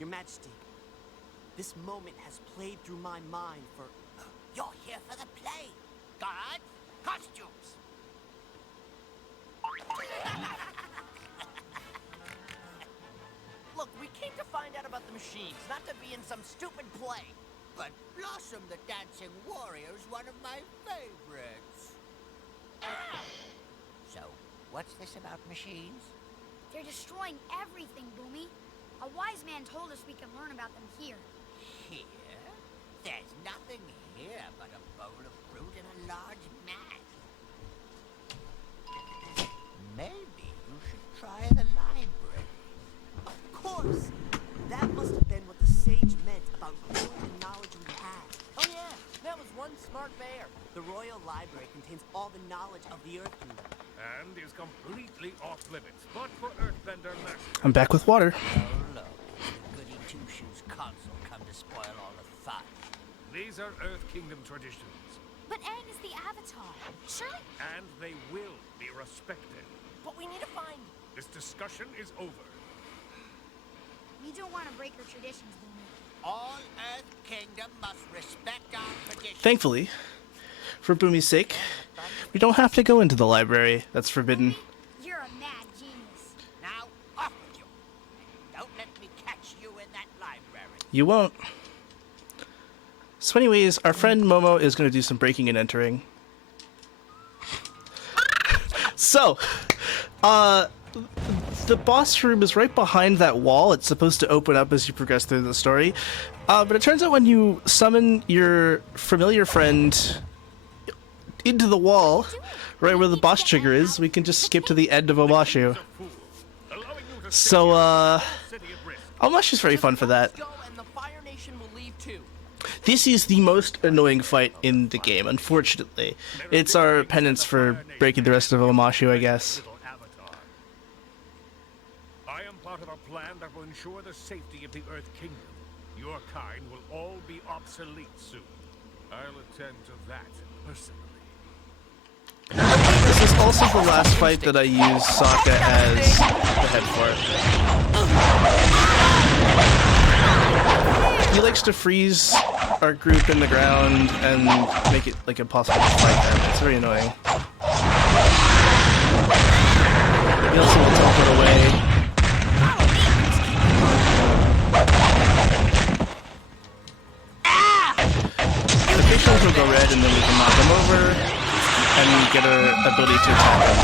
Your Majesty, this moment has played through my mind for... You're here for the play! Guards, costumes! Look, we came to find out about the machines, not to be in some stupid play. But Blossom the Dancing Warrior is one of my favorites. So, what's this about machines? They're destroying everything, Boomy. A wise man told us we could learn about them here. Here? There's nothing here but a bowl of fruit and a large mat. Maybe you should try the library. Of course! That must have been what the sage meant about growing the knowledge we had. Oh yeah, that was one smart bear. The Royal Library contains all the knowledge of the Earth Kingdom. And is completely off limits, but for Earthbender Master. I'm back with water. Oh, look. The Goody Two-Shoes console come to spoil all the fun. These are Earth Kingdom traditions, But Aang is the Avatar. Surely... and they will be respected. But we need to find... This discussion is over. We don't want to break our traditions, Boomy. All Earth Kingdom must respect our traditions. Thankfully, for Boomy's sake, we don't have to go into the library. That's forbidden. You're a mad genius. Now, off with you. And don't let me catch you in that library. You won't. So anyways, our friend Momo is going to do some breaking and entering. So, the boss room is right behind that wall. It's supposed to open up as you progress through the story. But it turns out when you summon your familiar friend into the wall, right where the boss trigger is, we can just skip to the end of Omashu. So, Omashu's very fun for that. Let's go and the Fire Nation will leave too. This is the most annoying fight in the game, unfortunately. It's our penance for breaking the rest of Omashu, I guess. I am part of a plan that will ensure the safety of the Earth Kingdom. Your kind will all be obsolete soon. I'll attend to that personally. This is also the last fight that I use Sokka as the head for. He likes to freeze our group in the ground and make it like impossible to fight them. It's very annoying. He also will teleport away. The pixels will go red and then we can knock them over and get our ability to attack them.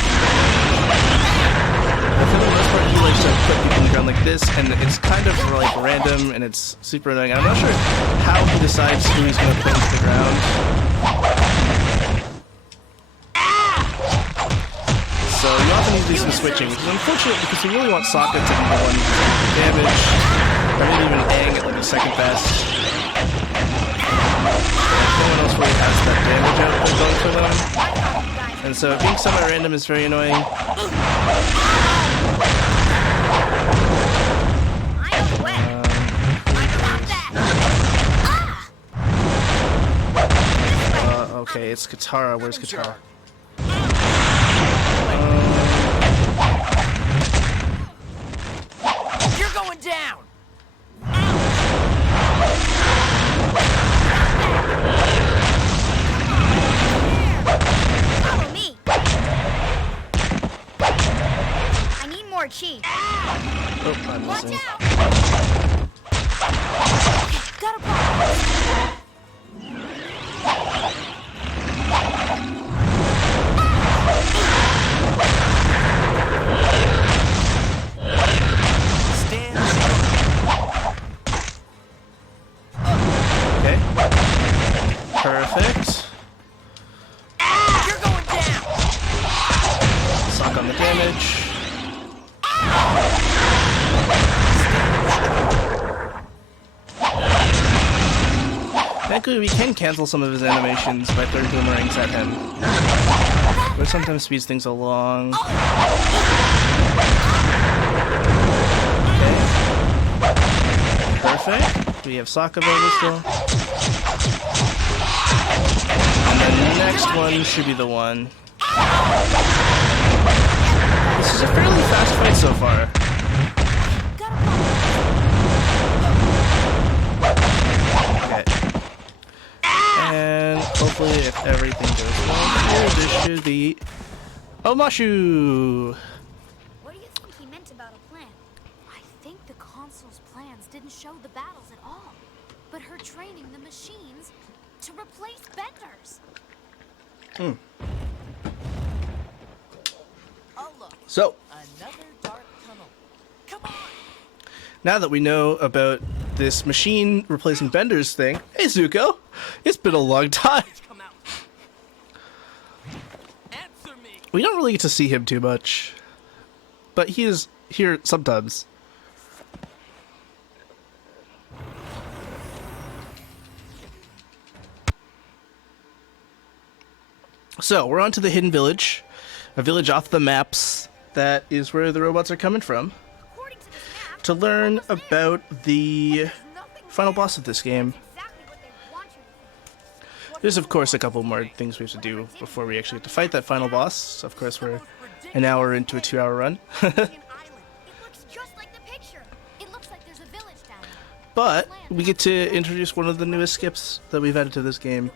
But for the most part, he likes to put people on the ground like this, and it's kind of like random and it's super annoying. I'm not sure how he decides who he's going to put into the ground. So you often need to do some switching, which is unfortunate because we really want Sokka to be the one who's doing the damage, or maybe even Aang at like the second best. No one else really has that damage output going for them. And so being semi-random is very annoying. I'm on the way. I got that. Okay, it's Katara. Where's Katara? You're going down! Follow me. I need more chi. Oh, I'm Watch missing. out. Got a problem. Stand. Okay. Perfect. You're going down! Sock on the damage. Thankfully, we can cancel some of his animations by throwing boomerangs at him, which sometimes speeds things along. Okay. Perfect. We have Sokka available still. And then the next one should be the one. This is a fairly fast fight so far. Got a problem. Okay. And hopefully if everything goes well here, this should be... Oh, Mashu! What do you think he meant about a plan? I think the consul's plans didn't show the battles at all, but her training the machines to replace benders. Oh, look. So, Another dark tunnel. Come on! now that we know about this machine replacing Bender's thing... Hey, Zuko! It's been a long time! Come out. Answer me! We don't really get to see him too much. But he is here sometimes. So, we're on to the Hidden Village. A village off the maps that is where the robots are coming from. According to this map, To learn we're almost there. about the There's nothing final there. boss of this game. Exactly what they want you to think. There's of course a couple more things we have to do before we actually get to fight that final boss. Of course, we're an hour into a 2-hour run. An island. It looks just like the picture. It looks like there's a village down there. But we get to introduce one of the newest skips that we've added to this game,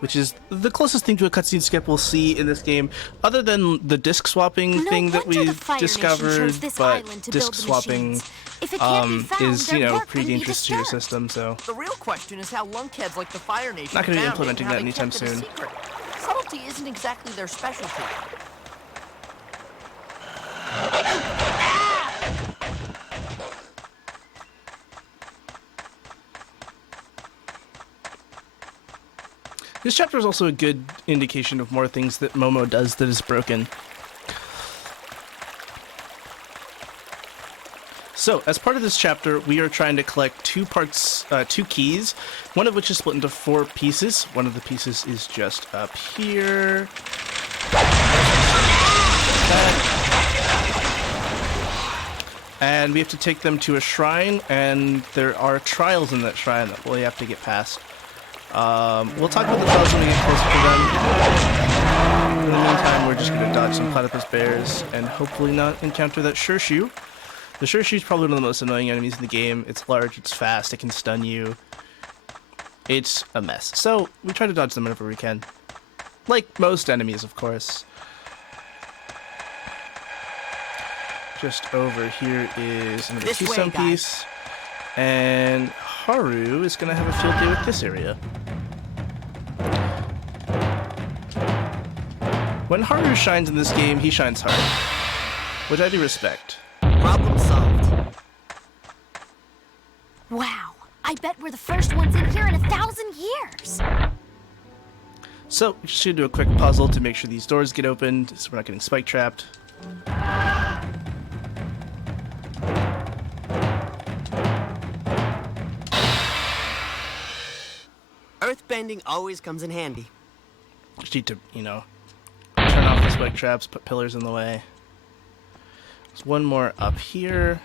which is the closest thing to a cutscene skip we'll see in this game, other than the disc swapping No thing that wonder the we Fire Nation discovered. chose this But island to disc build the swapping machines. If it can't be found, is, their you know, work pretty wouldn't be dangerous to your disturbed. system. So The real question is how lunkheads like the Fire Nation Not gonna be found it implementing and how that they anytime kept it a soon. secret. Subtlety isn't exactly their specialty. this chapter is also a good indication of more things that Momo does that is broken. So, as part of this chapter, we are trying to collect two keys, one of which is split into 4 pieces. One of the pieces is just up here. And we have to take them to a shrine, and there are trials in that shrine that we have to get past. We'll talk about the trials when we get closer to them. In the meantime, we're just going to dodge some platypus bears and hopefully not encounter that Shirshu The Surshi's probably one of the most annoying enemies in the game. It's large, it's fast, it can stun you. It's a mess. So, we try to dodge them whenever we can. Like most enemies, of course. Just over here is another This way, keystone guys. piece. And Haru is going to have a field day with this area. When Haru shines in this game, he shines hard. Which I do respect. Problem solved. Wow, I bet we're the first ones in here in 1,000 years. So, we just gonna do a quick puzzle to make sure these doors get opened, so we're not getting spike trapped. Earthbending always comes in handy. Just need to, you know, turn off the spike traps, put pillars in the way. There's one more up here.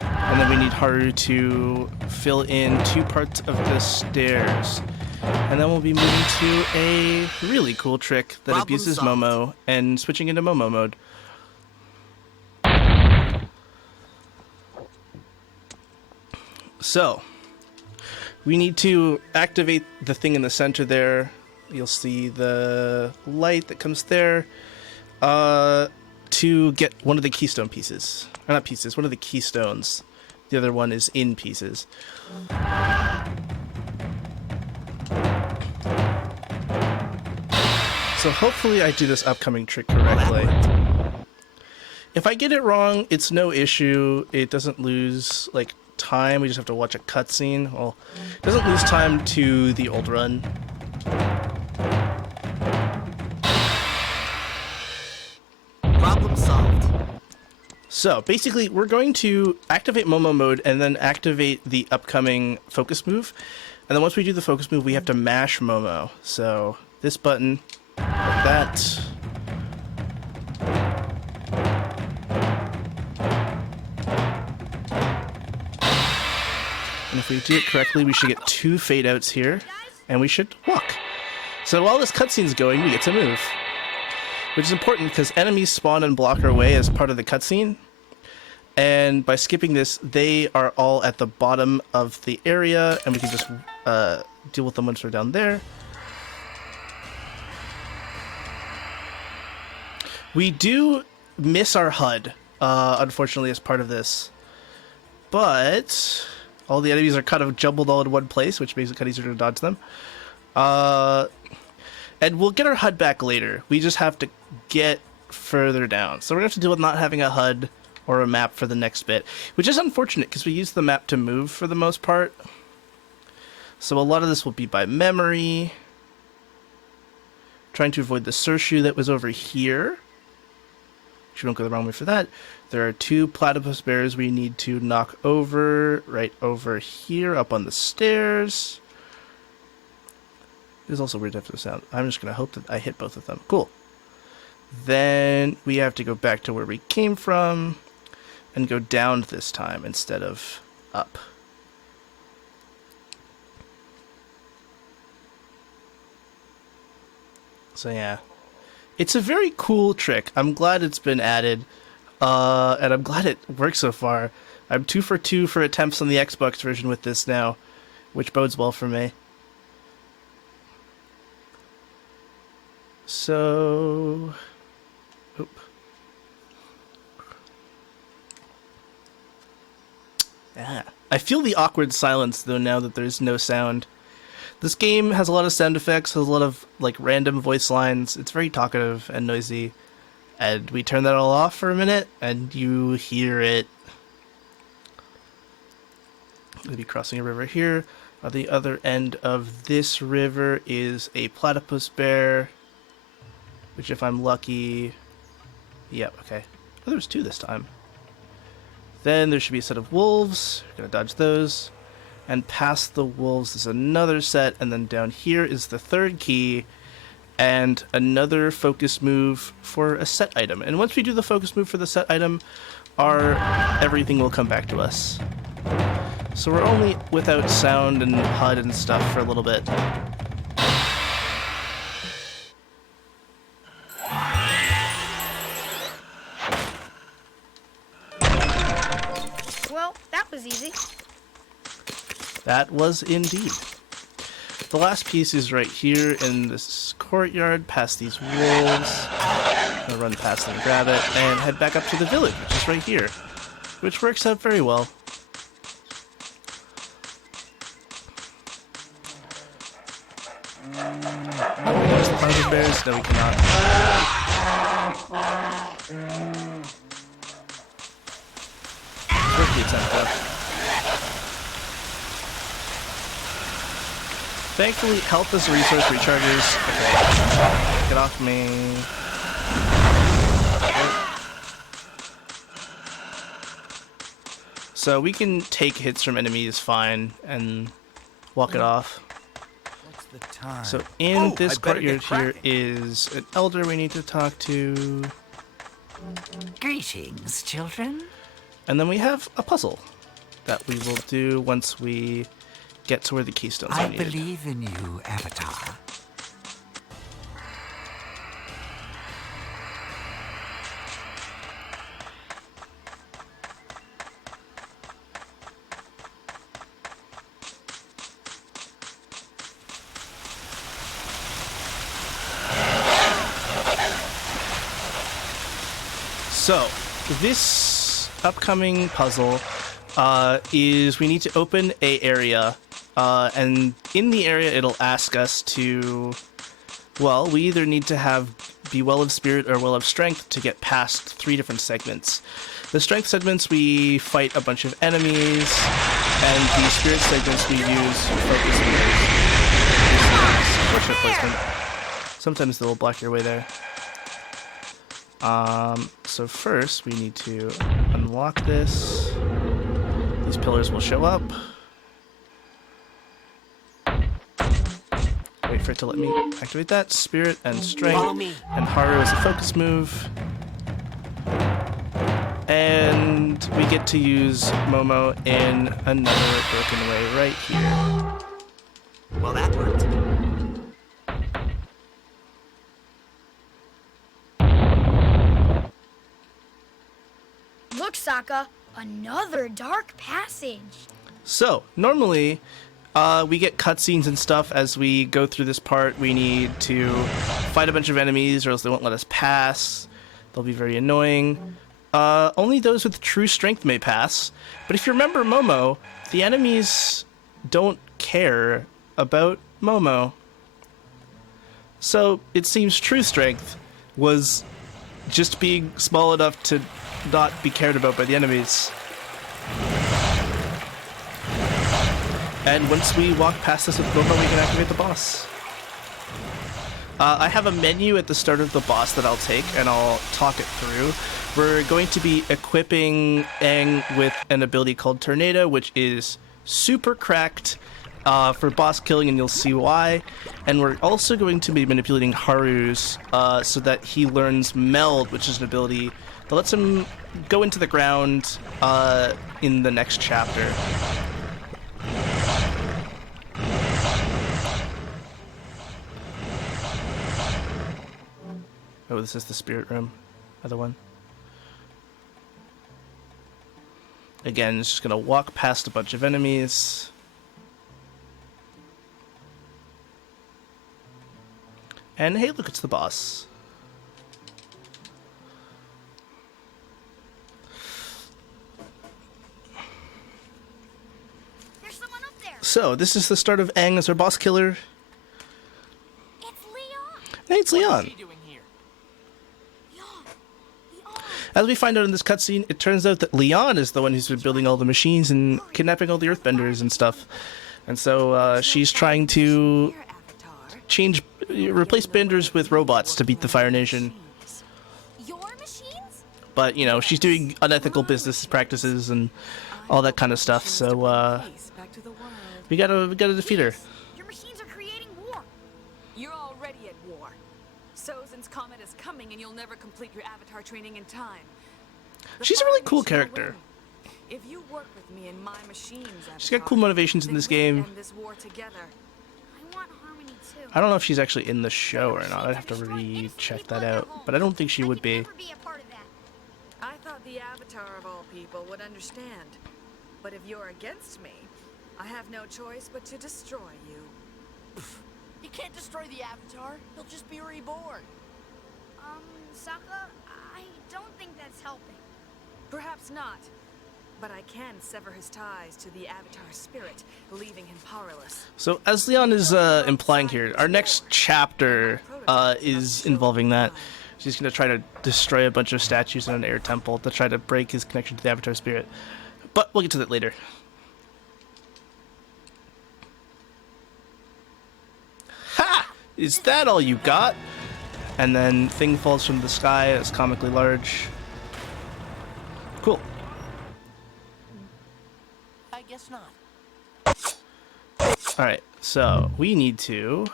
And then we need Haru to fill in 2 parts of the stairs. And then we'll be moving to a really cool trick that Problem abuses solved. Momo and switching into Momo mode. So, we need to activate the thing in the center there. You'll see the light that comes there to get one of the keystone pieces. Or not pieces, one of the keystones. The other one is in pieces. So hopefully I do this upcoming trick correctly. If I get it wrong, it's no issue. It doesn't lose, like, time. We just have to watch a cutscene. Well, it doesn't lose time to the old run. Problem solved. So, basically, we're going to activate Momo mode and then activate the upcoming focus move. And then once we do the focus move, we have to mash Momo. So, this button, like that. And if we do it correctly, we should get 2 fade outs here, and we should walk. So while this cutscene's going, we get to move. Which is important because enemies spawn and block our way as part of the cutscene. And by skipping this, they are all at the bottom of the area, and we can just deal with them once we're down there. We do miss our HUD, unfortunately, as part of this. But all the enemies are kind of jumbled all in one place, which makes it kind of easier to dodge them. And we'll get our HUD back later. We just have to get further down. So we're going to have to deal with not having a HUD or a map for the next bit, which is unfortunate because we use the map to move for the most part. So a lot of this will be by memory. Trying to avoid the Surshu that was over here. You don't go the wrong way for that. There are 2 platypus bears we need to knock over right over here up on the stairs. It is also weird to have to sound. I'm just going to hope that I hit both of them. Cool. Then we have to go back to where we came from and go down this time instead of up. So yeah. It's a very cool trick. I'm glad it's been added, and I'm glad it works so far. I'm 2 for 2 for attempts on the Xbox version with this now, which bodes well for me. So, oop. Ah. I feel the awkward silence though now that there's no sound. This game has a lot of sound effects, has a lot of like random voice lines. It's very talkative and noisy. And we turn that all off for a minute and you hear it. We'll be crossing a river here. At the other end of this river is a platypus bear. Which if I'm lucky... Yep, okay. Oh, there was 2 this time. Then there should be a set of wolves. We're gonna dodge those. And past the wolves is another set, and then down here is the 3rd key, and another focus move for a set item. And once we do the focus move for the set item, everything will come back to us. So we're only without sound and HUD and stuff for a little bit. was easy. That was indeed. The last piece is right here in this courtyard, past these wolves. I'm gonna run past them, grab it, and head back up to the village, which is right here. Which works out very well. There's the hunger bears. No, we cannot. Where's the attempt go? Thankfully, health is a resource recharges. Okay. Get off me. So we can take hits from enemies fine and walk it off. What's the time? So in this I better get courtyard here cracking. is an elder we need to talk to. Greetings, children. And then we have a puzzle that we will do once we get to where the keystones I are needed. believe in you, Avatar. So, this upcoming puzzle is we need to open a area, and in the area it'll ask us to, well, we either need to be Well of Spirit or Well of Strength to get past 3 different segments. The Strength segments we fight a bunch of enemies, and the Spirit segments we use focus moves. Fortunate placement. Sometimes they will block your way there. So first we need to unlock this. These pillars will show up. Wait for it to let me activate that. Spirit and Follow Strength. me. And Haru is a focus move. And we get to use Momo in another broken way right here. Well, that worked. Look, Sokka, another dark passage. So, normally, we get cutscenes and stuff as we go through this part. We need to fight a bunch of enemies or else they won't let us pass. They'll be very annoying. Only those with true strength may pass. But if you remember Momo, the enemies don't care about Momo. So, it seems true strength was just being small enough to not be cared about by the enemies. And once we walk past this with Momo, we can activate the boss. I have a menu at the start of the boss that I'll take, and I'll talk it through. We're going to be equipping Aang with an ability called Tornado, which is super cracked for boss killing, and you'll see why. And we're also going to be manipulating Haru's so that he learns Meld, which is an ability that lets him go into the ground in the next chapter. Oh, this is the spirit room. Other one. Again, it's just gonna walk past a bunch of enemies. And hey, look, it's the boss. There's someone up there. So, this is the start of Aang as our boss killer. It's Leon. Hey, it's Leon. doing here? Leon. As we find out in this cutscene, it turns out that Leon is the one who's been building all the machines and kidnapping all the Earthbenders and stuff. And so she's trying to replace benders with robots to beat the Fire Nation. Your machines? But, you know, she's doing unethical business practices and all that kind of stuff. So we gotta defeat her. Your machines are creating war. You're already at war. Sozin's comet is coming and you'll never complete your avatar training in time. The She's a really Fire cool Nation will character. win. If you work with me and my machines, She's got Avatar, cool motivations in then this we game. can end this war together. I want harmony too. I don't know if she's actually in the show or not. I'd have to recheck that out. But I don't think she would be. Never be a part of that. I thought the Avatar of all people would understand. But if you're against me, I have no choice but to destroy you. You can't destroy the Avatar. He'll just be reborn. Sokka, I don't think that's helping. Perhaps not. But I can sever his ties to the Avatar's spirit, leaving him powerless. So, as Leon is implying here, our next chapter is involving that. She's going to try to destroy a bunch of statues in an air temple to try to break his connection to the Avatar spirit. But we'll get to that later. Ha! Is that all you got? And then thing falls from the sky. It's comically large. Cool. I guess not. Alright, so we need to...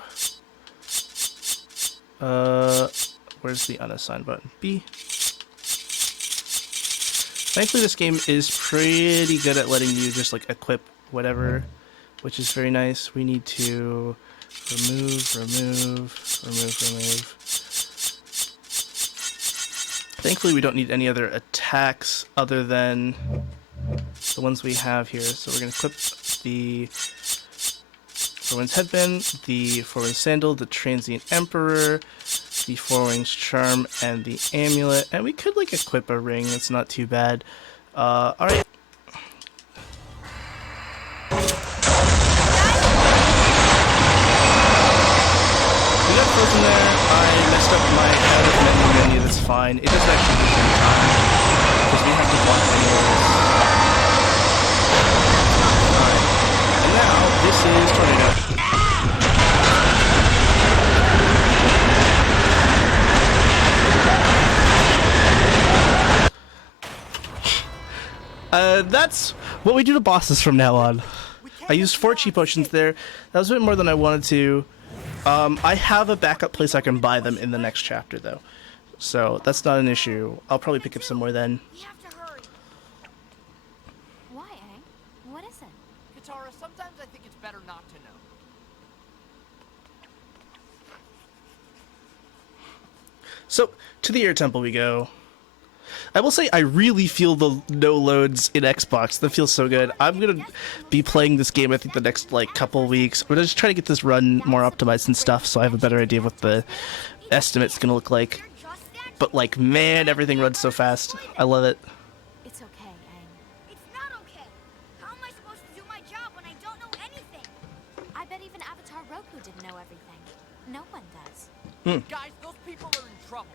where's the unassigned button? B. Thankfully this game is pretty good at letting you just like equip whatever, which is very nice. We need to remove. Thankfully we don't need any other attacks other than the ones we have here. So we're going to equip the Four-Winds Headband, the Four-Winds Sandal, the Transient Emperor, the Four-Winds Charm, and the Amulet. And we could like equip a ring, that's not too bad. Alright. We got frozen there. I messed up my menu, that's fine. It doesn't actually take any time, because we have to block anyways. Alright. And now, this is Tornado. That's what we do to bosses from now on. I used 4 chi potions there. That was a bit more than I wanted to. I have a backup place I can buy them in the next chapter, though. So, that's not an issue. I'll probably pick up some more then. We have to hurry. Why, Aang? What is it? Katara, sometimes I think it's better not to know. So, to the air temple we go. I will say I really feel the no loads in Xbox. That feels so good. I'm going to be playing this game I think the next like couple weeks. We're just trying to get this run more optimized and stuff so I have a better idea of what the estimate's going to look like. But like, man, everything runs so fast. I love it. It's okay, Aang. It's not okay. How am I supposed to do my job when I don't know anything? I bet even Avatar Roku didn't know everything. No one does. Guys, those people are in trouble.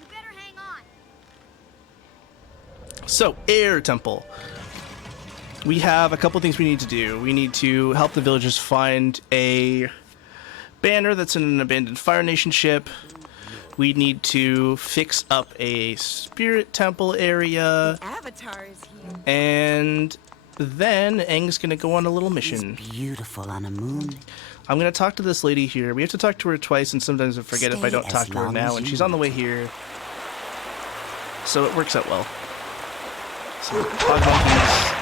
You better hang on. So, air temple. We have a couple things we need to do. We need to help the villagers find a banner that's in an abandoned Fire Nation ship. We need to fix up a spirit temple area. Avatar is here. And then Aang's gonna go on a little mission. Beautiful on a moon. I'm gonna talk to this lady here. We have to talk to her twice, and sometimes I forget if I don't Stay talk as to her long now, as and you she's on the way here. So it works out well. So, Fog Monkeys.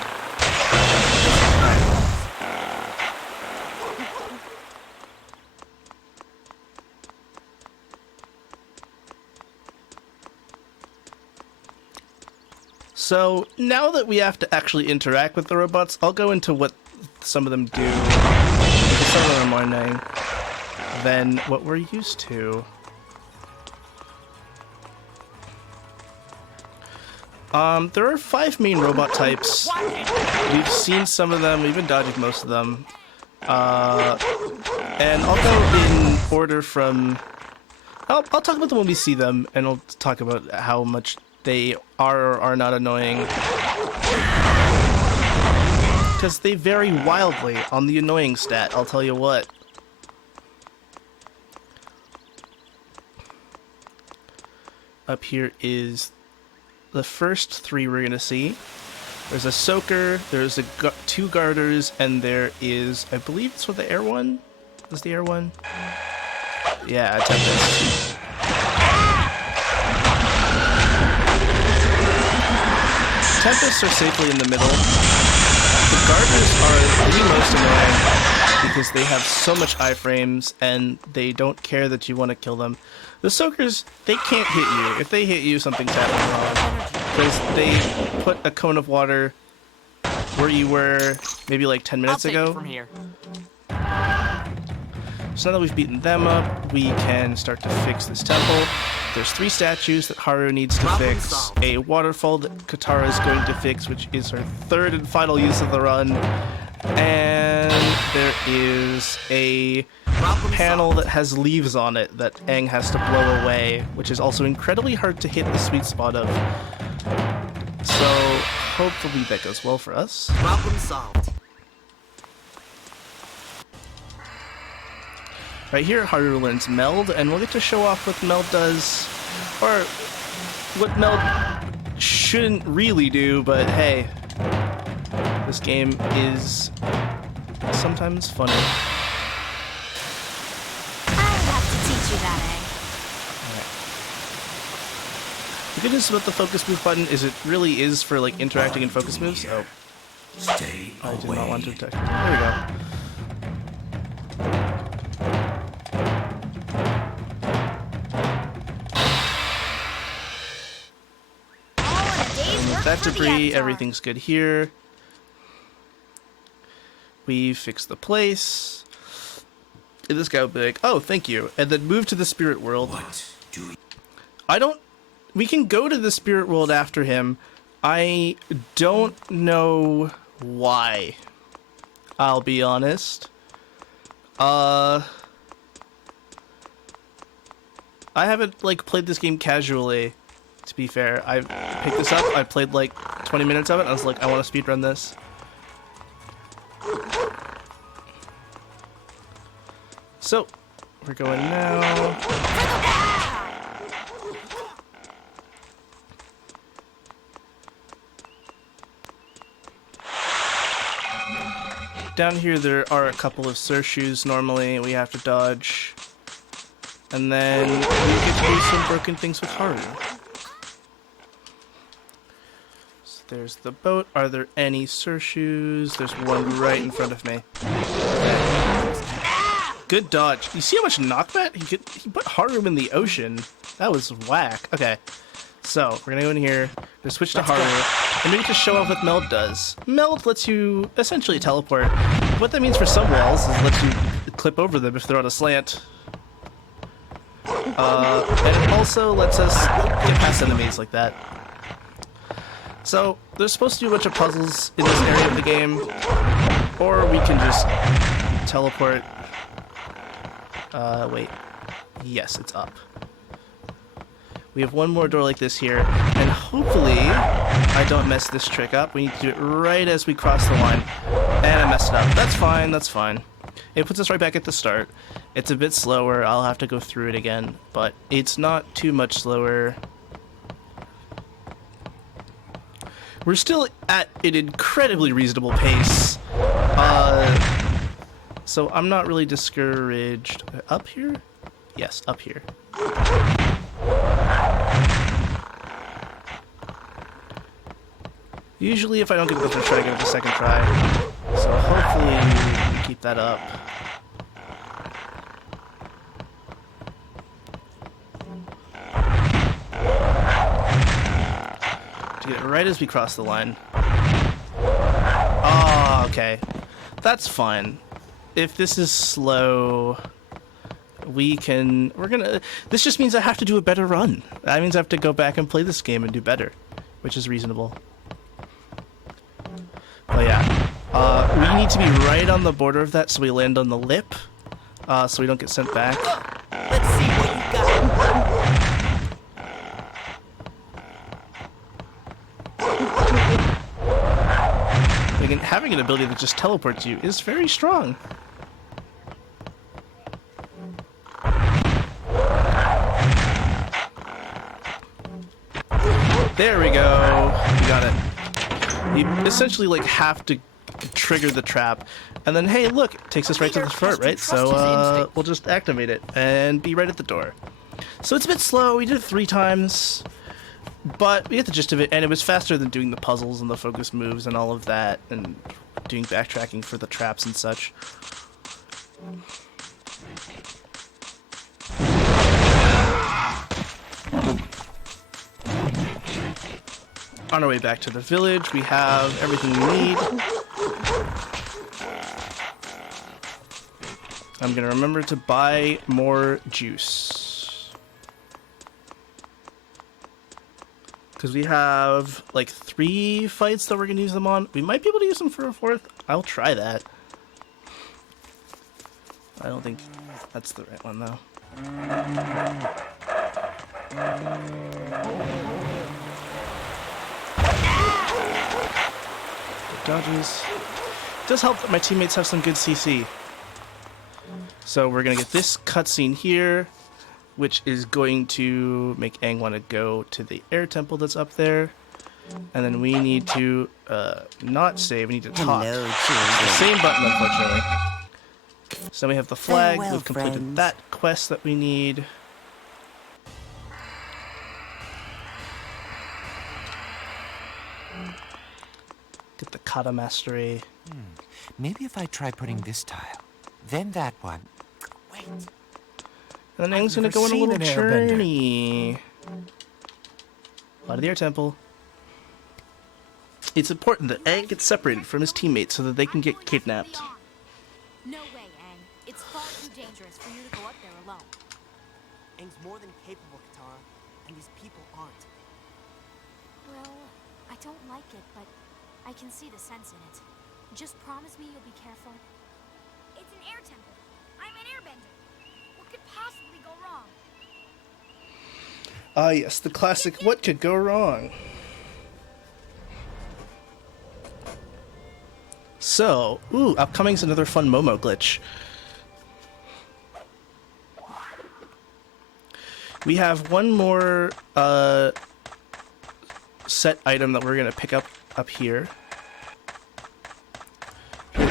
So, now that we have to actually interact with the robots, I'll go into what some of them do. Because some of them are more annoying than what we're used to. There are 5 main robot types. We've seen some of them, we've been dodging most of them. And I'll go in order from... I'll talk about them when we see them, and I'll talk about how much they are or are not annoying. Because they vary wildly on the annoying stat, I'll tell you what. Up here is the first 3 we're going to see. There's a soaker, there's 2 garters, and there is, I believe it's what the air one? Is the air one? Yeah, Tempest. Tempests are safely in the middle. The garters are the most annoying because they have so much iframes and they don't care that you want to kill them. The soakers, they can't hit you. If they hit you, something's happening wrong. Because they put a cone of water where you were maybe like 10 minutes I'll take ago. it from here. So now that we've beaten them up, we can start to fix this temple. There's 3 statues that Haru needs to Problem fix, solved. a waterfall that Katara is going to fix, which is her 3rd and final use of the run, and there is a Problem panel solved. that has leaves on it that Aang has to blow away, which is also incredibly hard to hit the sweet spot of. So hopefully that goes well for us. Problem solved. Right here, Haru learns Meld, and we'll get to show off what Meld does, or what Meld shouldn't really do, but hey, this game is sometimes funny. I'll have to teach you that, The good news about the focus move button is it really is for like interacting in focus moves. Oh, Stay I did away. not want to attack. There we go. That debris, everything's good here. We fix the place. And this guy will be like, oh, thank you. And then move to the spirit world. What do you... I don't... We can go to the spirit world after him. I don't know why. I'll be honest. I haven't, like, played this game casually, to be fair. I picked this up, I played, like, 20 minutes of it, and I was like, I want to speedrun this. So, we're going now. Down here there are a couple of Surshoos normally we have to dodge. And then we get to do some broken things with Haru. So there's the boat. Are there any Surshoos? There's one right in front of me. Okay. Good dodge. You see how much knockback? He put Haru in the ocean. That was whack. Okay. So, we're gonna go in here, gonna switch to Haru, and we get to show off what Meld does. Meld lets you essentially teleport. What that means for some walls is it lets you clip over them if they're on a slant. And it also lets us get past enemies like that. So, there's supposed to be a bunch of puzzles in this area of the game, or we can just teleport. Wait. Yes, it's up. We have one more door like this here, and hopefully I don't mess this trick up. We need to do it right as we cross the line. And I messed it up. That's fine, that's fine. It puts us right back at the start. It's a bit slower, I'll have to go through it again, but it's not too much slower. We're still at an incredibly reasonable pace. So I'm not really discouraged. Up here? Yes, up here. Usually if I don't get the first try, I get it the second try. So hopefully we keep that up. To get it right as we cross the line. Oh, okay. That's fine. If this is slow, we're gonna, this just means I have to do a better run. That means I have to go back and play this game and do better, which is reasonable. But yeah, we need to be right on the border of that so we land on the lip, so we don't get sent back. Let's see what you got. Again, having an ability that just teleports you is very strong. There we go. We got it. You essentially like have to trigger the trap, and then hey, look, it takes us right to the front, right? So we'll just activate it and be right at the door. So it's a bit slow. We did it 3 times, but we get the gist of it, and it was faster than doing the puzzles and the focus moves and all of that, and doing backtracking for the traps and such. On our way back to the village, we have everything we need. I'm gonna remember to buy more juice. Because we have like 3 fights that we're gonna use them on. We might be able to use them for a 4th. I'll try that. I don't think that's the right one though. Dodges. It does help that my teammates have some good CC. So we're gonna get this cutscene here, which is going to make Aang want to go to the air temple that's up there. And then we need to not save, we need to talk. Hello, The same button, unfortunately. So we have the flag, Farewell, we've completed friends. that quest that we need. Get the kata mastery. Maybe if I try putting this tile, then that one. Wait. And then Aang's gonna never go on a seen little an airbender. journey. Out of the air temple. It's important that Aang gets separated from his teammates so that they can get kidnapped. No way, Aang. It's far too dangerous for you to go up there alone. Aang's more than capable, Katara, and these people aren't. Well, I don't like it, but I can see the sense in it. Just promise me you'll be careful. It's an air temple. I'm an airbender. What could possibly go wrong? Ah yes, the classic what could go wrong? So, upcoming's another fun Momo glitch. We have one more set item that we're gonna pick up here. The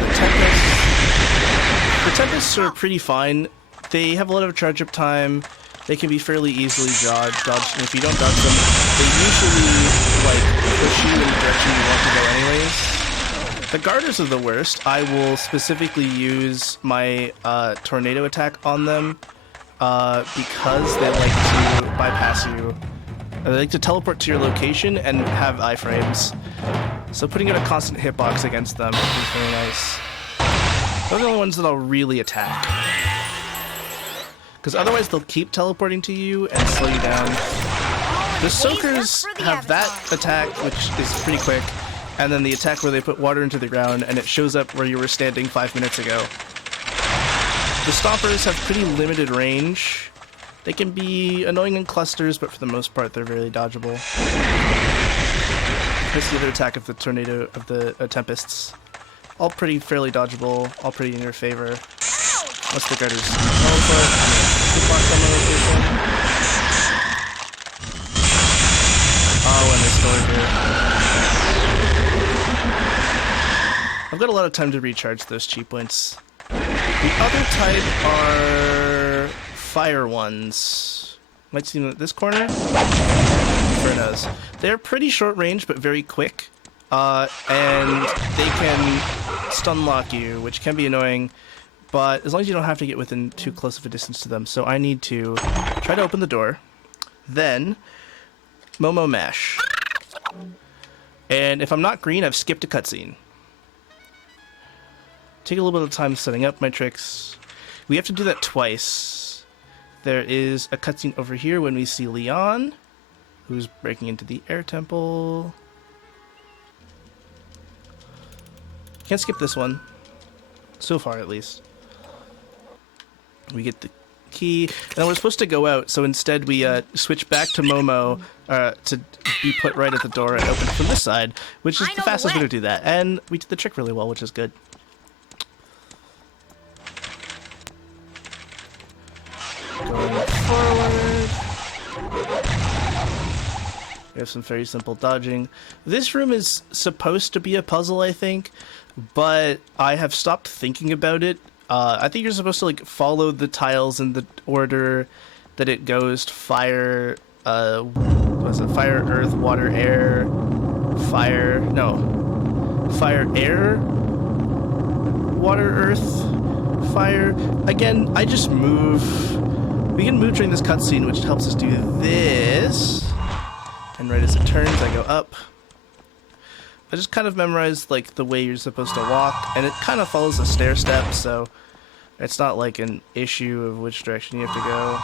Tempests are pretty fine. They have a lot of charge up time. They can be fairly easily dodged, and if you don't dodge them, they usually like push you in the direction you want to go anyways. The Garters are the worst. I will specifically use my tornado attack on them because they like to bypass you. They like to teleport to your location and have iframes. So putting in a constant hitbox against them is very nice. Those are the ones that I'll really attack. Because otherwise they'll keep teleporting to you and slow you down. The Soakers have that attack, which is pretty quick, and then the attack where they put water into the ground and it shows up where you were standing 5 minutes ago. The Stompers have pretty limited range. They can be annoying in clusters, but for the most part they're very dodgeable. Here's the other attack of the tornado, of the Tempests. All fairly dodgeable, all pretty in your favor. What's the Garters? Teleport, hitbox on the location. Oh, and they're still here. I've got a lot of time to recharge those chi points. The other type are fire ones. Might see them at this corner. Infernos. They're pretty short range, but very quick. And they can stun lock you, which can be annoying, but as long as you don't have to get within too close of a distance to them. So I need to try to open the door, then Momo mash. And if I'm not green, I've skipped a cutscene. Take a little bit of time setting up my tricks. We have to do that twice. There is a cutscene over here when we see Leon, who's breaking into the air temple. Can't skip this one. So far, at least. We get the key, and then we're supposed to go out, so instead we switch back to Momo to be put right at the door and open it from this side, which is the fastest way to do that. And we did the trick really well, which is good. Going forward. We have some very simple dodging. This room is supposed to be a puzzle, I think, but I have stopped thinking about it. I think you're supposed to like follow the tiles in the order that it goes to fire, was it fire, earth, water, air, fire, no, fire, air, water, earth, fire. Again, I just move. We can move during this cutscene, which helps us do this. And right as it turns, I go up. I just kind of memorized like the way you're supposed to walk, and it kind of follows a stair step, so it's not like an issue of which direction you have to go.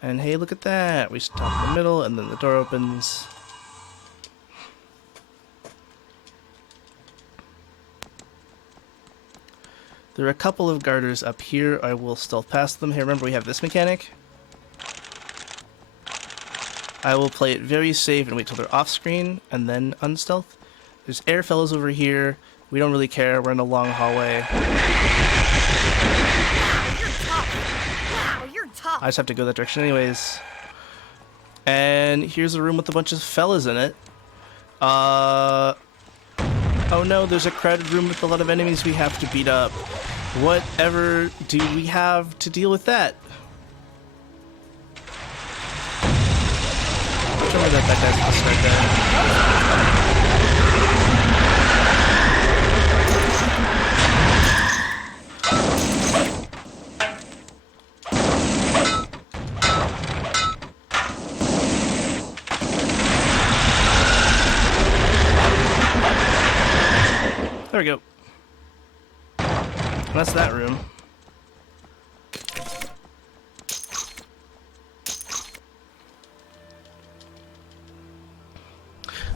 And hey, look at that! We stop in the middle, and then the door opens. There are a couple of garters up here. I will stealth past them. Here, remember we have this mechanic. I will play it very safe and wait till they're off screen, and then unstealth. There's air fellows over here. We don't really care. We're in a long hallway. Wow, you're tough. I just have to go that direction anyways. And here's a room with a bunch of fellas in it. Oh no, there's a crowded room with a lot of enemies we have to beat up. Whatever do we have to deal with that? Show me that guy's supposed to start there. There we go. That's that room.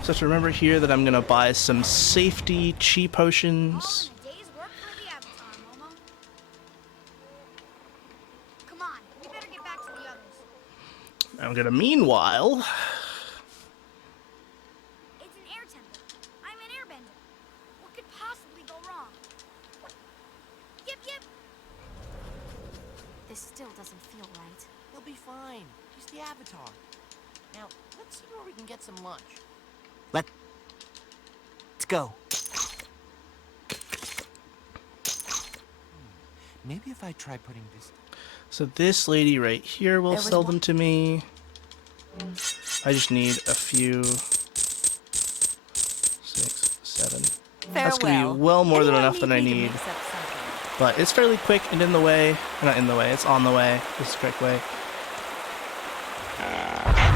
So to remember here that I'm gonna buy some safety chi potions. All in a day's work for the Avatar, Momo. Come on, we better get back to the others. I'm gonna meanwhile. It's an air temple. I'm an airbender. What could possibly go wrong? Yip yip. This still doesn't feel right. He'll be fine. He's the Avatar. Now, let's see where we can get some lunch. Let's go. Maybe if I try putting this... So this lady right here will sell them to me. I just need a few. 6, 7. That's gonna be well more than enough than I need. But it's fairly quick and in the way. Not in the way, it's on the way. This is the correct way.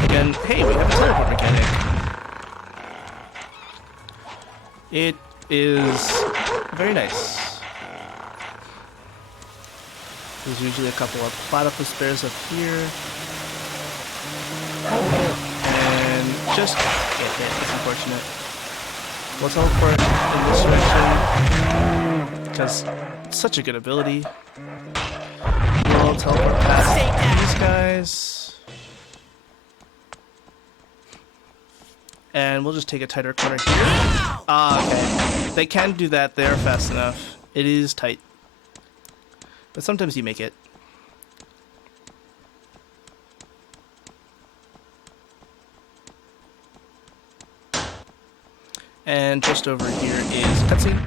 Again, hey, we have a teleport mechanic. It is very nice. There's usually a couple of platypus bears up here. And just get hit. It's unfortunate. We'll teleport in this direction because it's such a good ability. We'll teleport past these guys. And we'll just take a tighter corner here. Ah, okay. They can do that. They are fast enough. It is tight. But sometimes you make it. And just over here is cutscene.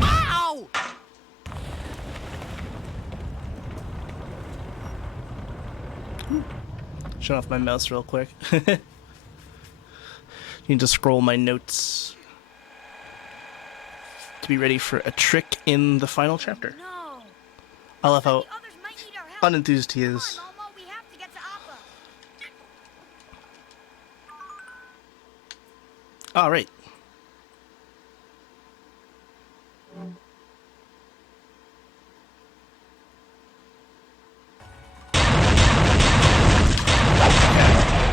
Ow! Shut off my mouse real quick. Need to scroll my notes to be ready for a trick in the final chapter. No. I love how The others might need our help. unenthused he is. Come on, Momo, we have to get to Appa. All right.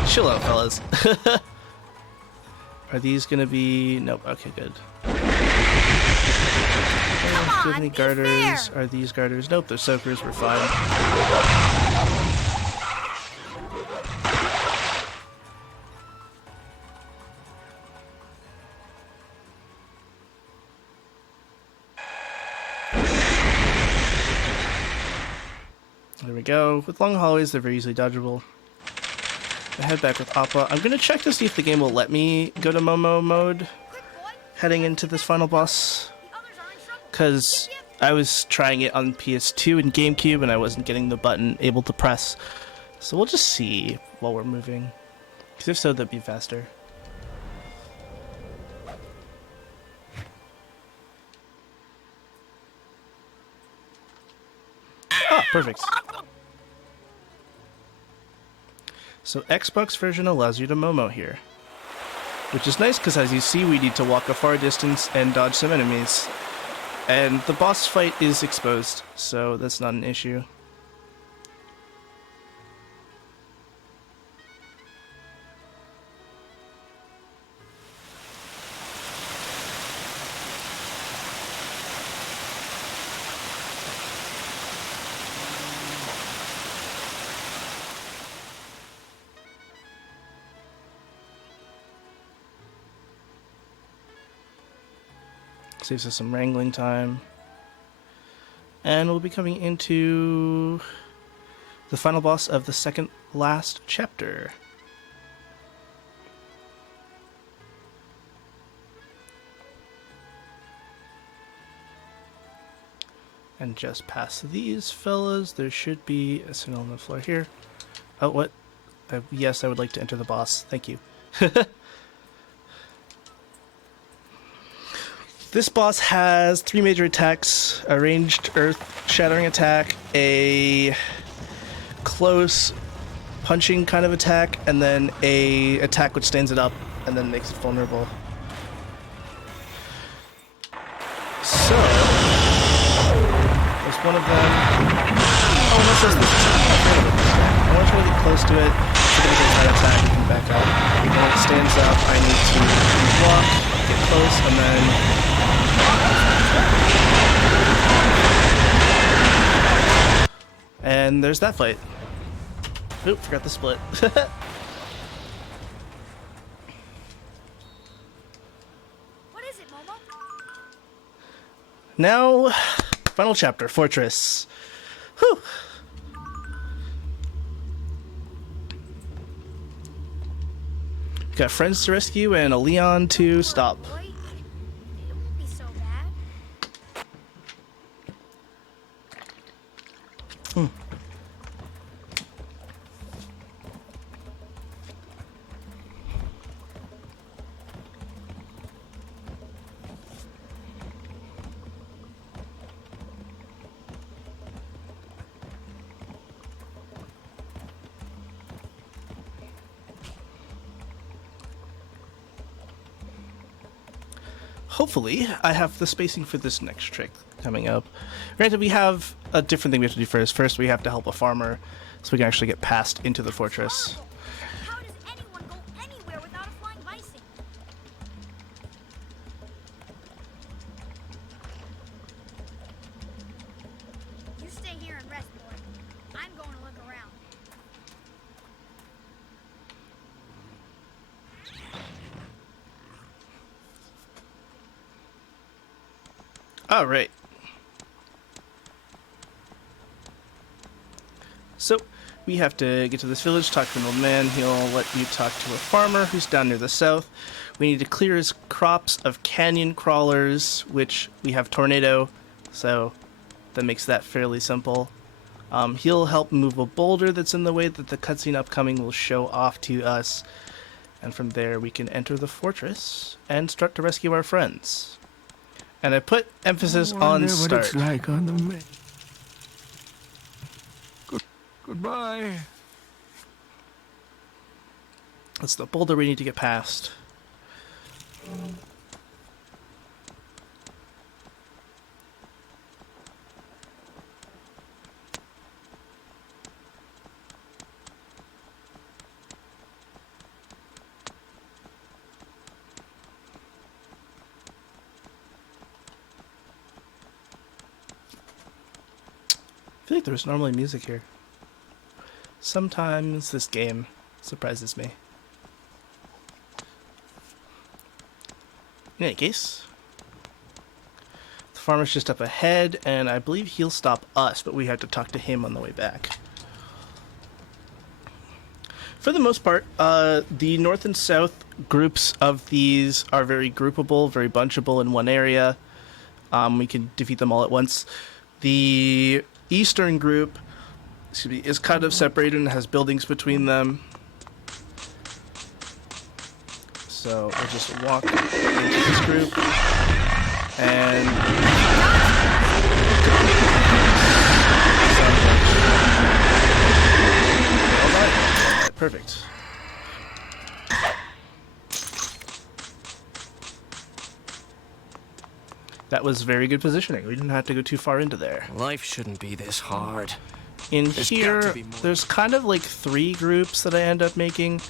Chill out, fellas. Are these gonna be... Nope. Okay, good. Do you have any be garters? fair. Are these garters? Nope, they're soakers. We're fine. There we go. With long hallways, they're very easily dodgeable. I head back with Appa. I'm gonna check to see if the game will let me go to Momo mode Quick, boy. heading into this final boss, The others are in trouble. because I was trying it on PS2 and GameCube and I wasn't getting the button able to press. So we'll just see while we're moving, because if so, that'd be faster. Perfect. So Xbox version allows you to Momo here. Which is nice because as you see we need to walk a far distance and dodge some enemies. And the boss fight is exposed, so that's not an issue. Saves us some wrangling time. And we'll be coming into the final boss of the second last chapter. And just past these fellas, there should be a signal on the floor here. Oh, what? Yes, I would like to enter the boss. Thank you. This boss has 3 major attacks: a ranged earth-shattering attack, a close punching kind of attack, and then a attack which stands it up and then makes it vulnerable. So, there's one of them. Oh, unless there's this. I want to try to get close to it. So that we can try to attack and can back up. When it stands up, I need to walk, get close, and then. And there's that fight. Oop, forgot the split. What is it, Momo? Now, final chapter, Fortress. Whew. Got friends to rescue and a Leon to stop. Boy, it won't be so bad. Hopefully, I have the spacing for this next trick coming up. Granted, we have a different thing we have to do first. First, we have to help a farmer so we can actually get past into the fortress. How does anyone go anywhere without a flying bison? You stay here and rest, boy. I'm going to look around. All right. So, we have to get to this village, talk to an old man. He'll let you talk to a farmer who's down near the south. We need to clear his crops of canyon crawlers, which we have tornado, so that makes that fairly simple. He'll help move a boulder that's in the way that the cutscene upcoming will show off to us. And from there, we can enter the fortress and start to rescue our friends. And I put emphasis on start. What it's like on the map. Goodbye. That's the boulder we need to get past. I feel like there's normally music here. Sometimes this game surprises me. In any case, the farmer's just up ahead, and I believe he'll stop us, but we have to talk to him on the way back. For the most part, the north and south groups of these are very groupable, very bunchable in one area. We can defeat them all at once. The eastern group is kind of separated and has buildings between them. So we'll just walk into this group and perfect. That was very good positioning. We didn't have to go too far into there. Life shouldn't be this hard. In There's got here, to be more. there's kind of like 3 groups that I end up making.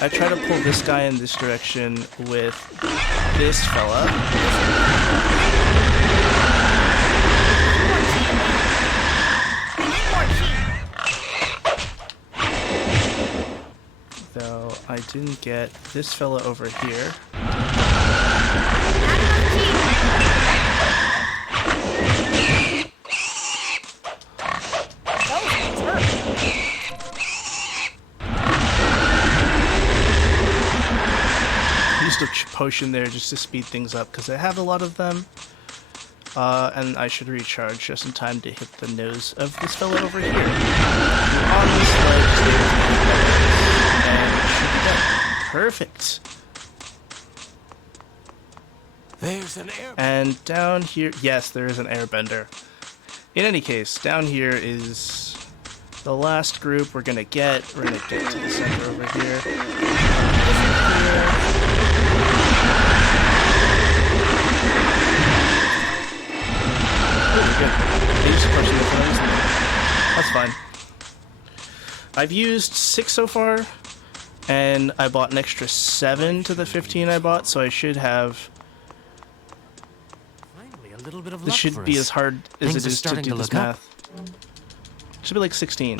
I try to pull this guy in this direction with this fella. Though I didn't get this fella over here. Used a potion there just to speed things up because I have a lot of them. And I should recharge just in time to hit the nose of this fella over here. On this ledge, and it should be done. Perfect. There's an air. And down here, yes, there is an airbender. In any case, down here is the last group we're gonna get. We're gonna get to the center over here. That's fine. I've used 6 so far, and I bought an extra 7 to the 15 I bought, so I should have. Finally, a little bit of This luck should for be us. as hard as Things it are is to starting do to this look up. math. Should be like 16,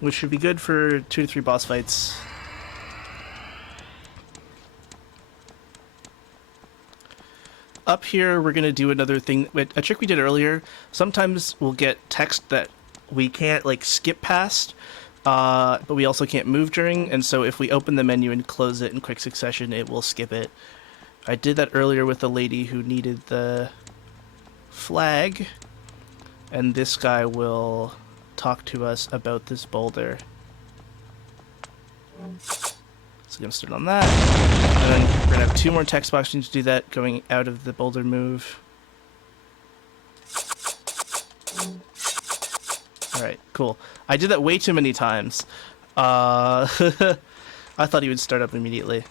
which should be good for 2 to 3 boss fights. Up here, we're gonna do another thing, a trick we did earlier. Sometimes we'll get text that we can't like skip past, but we also can't move during, and so if we open the menu and close it in quick succession, it will skip it. I did that earlier with the lady who needed the flag, and this guy will talk to us about this boulder. So I'm gonna start on that, and then we're gonna have 2 more text boxes to do that, going out of the boulder move. Alright, cool. I did that way too many times. I thought he would start up immediately.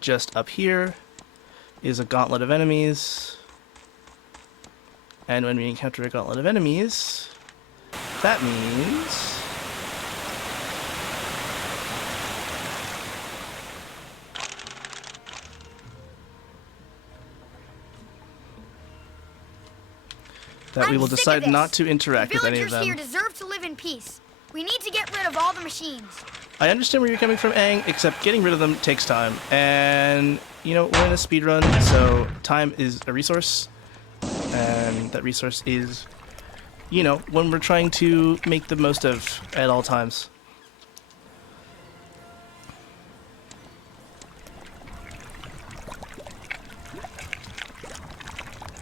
Just up here is a gauntlet of enemies. And when we encounter a gauntlet of enemies, that means that we will I'm sick of decide this. not to interact with any of Villagers them. here deserve to live in peace. We need to get rid of all the machines. I understand where you're coming from, Aang, except getting rid of them takes time. And, you know, we're in a speed run, so time is a resource. And that resource is, you know, when we're trying to make the most of at all times.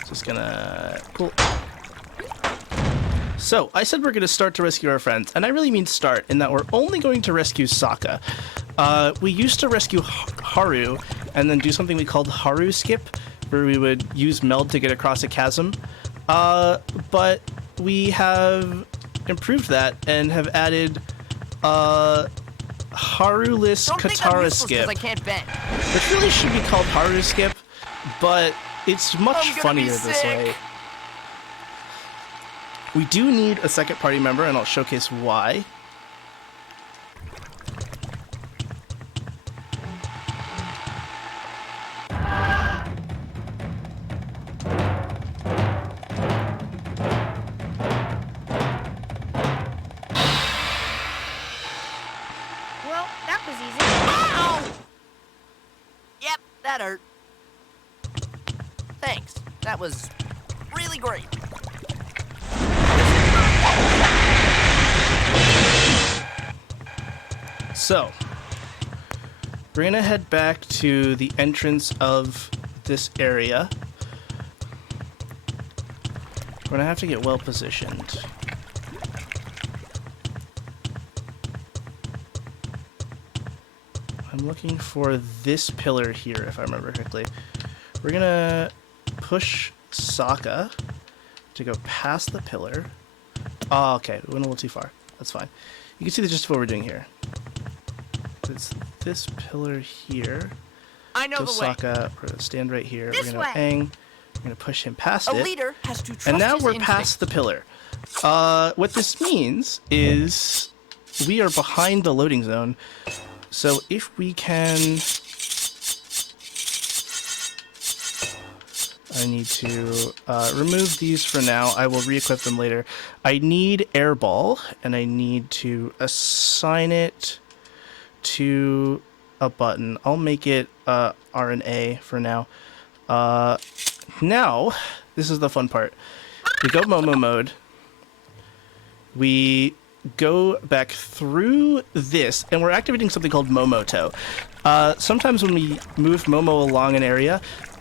Just gonna... Cool. So, I said we're going to start to rescue our friends, and I really mean start, in that we're only going to rescue Sokka. We used to rescue Haru, and then do something we called Haru Skip, where we would use Meld to get across a chasm. But we have improved that, and have added Haru-less Katara Skip. I can't bend. Which really should be called Haru Skip, but it's much I'm gonna be funnier this sick. way. We do need a second party member, and I'll showcase why. Well, that was easy. Ow! Yep, that hurt. Thanks. That was really great. So, we're gonna head back to the entrance of this area. We're gonna have to get well positioned. I'm looking for this pillar here, if I remember correctly. We're gonna push Sokka to go past the pillar. Oh, okay, we went a little too far. That's fine. You can see the gist of what we're doing here. It's this pillar here. I know the way. Sokka, we're gonna stand right here. This we're gonna way. Aang. We're gonna push him past A it. leader has to trust And now his we're instincts. past the pillar. What this means is we are behind the loading zone. So if we can... I need to remove these for now. I will re-equip them later. I need Airball, and I need to assign it to a button. I'll make it R and A for now. Now, this is the fun part. We go Momo mode. We go back through this, and we're activating something called Momoto. Sometimes when we move Momo along an area,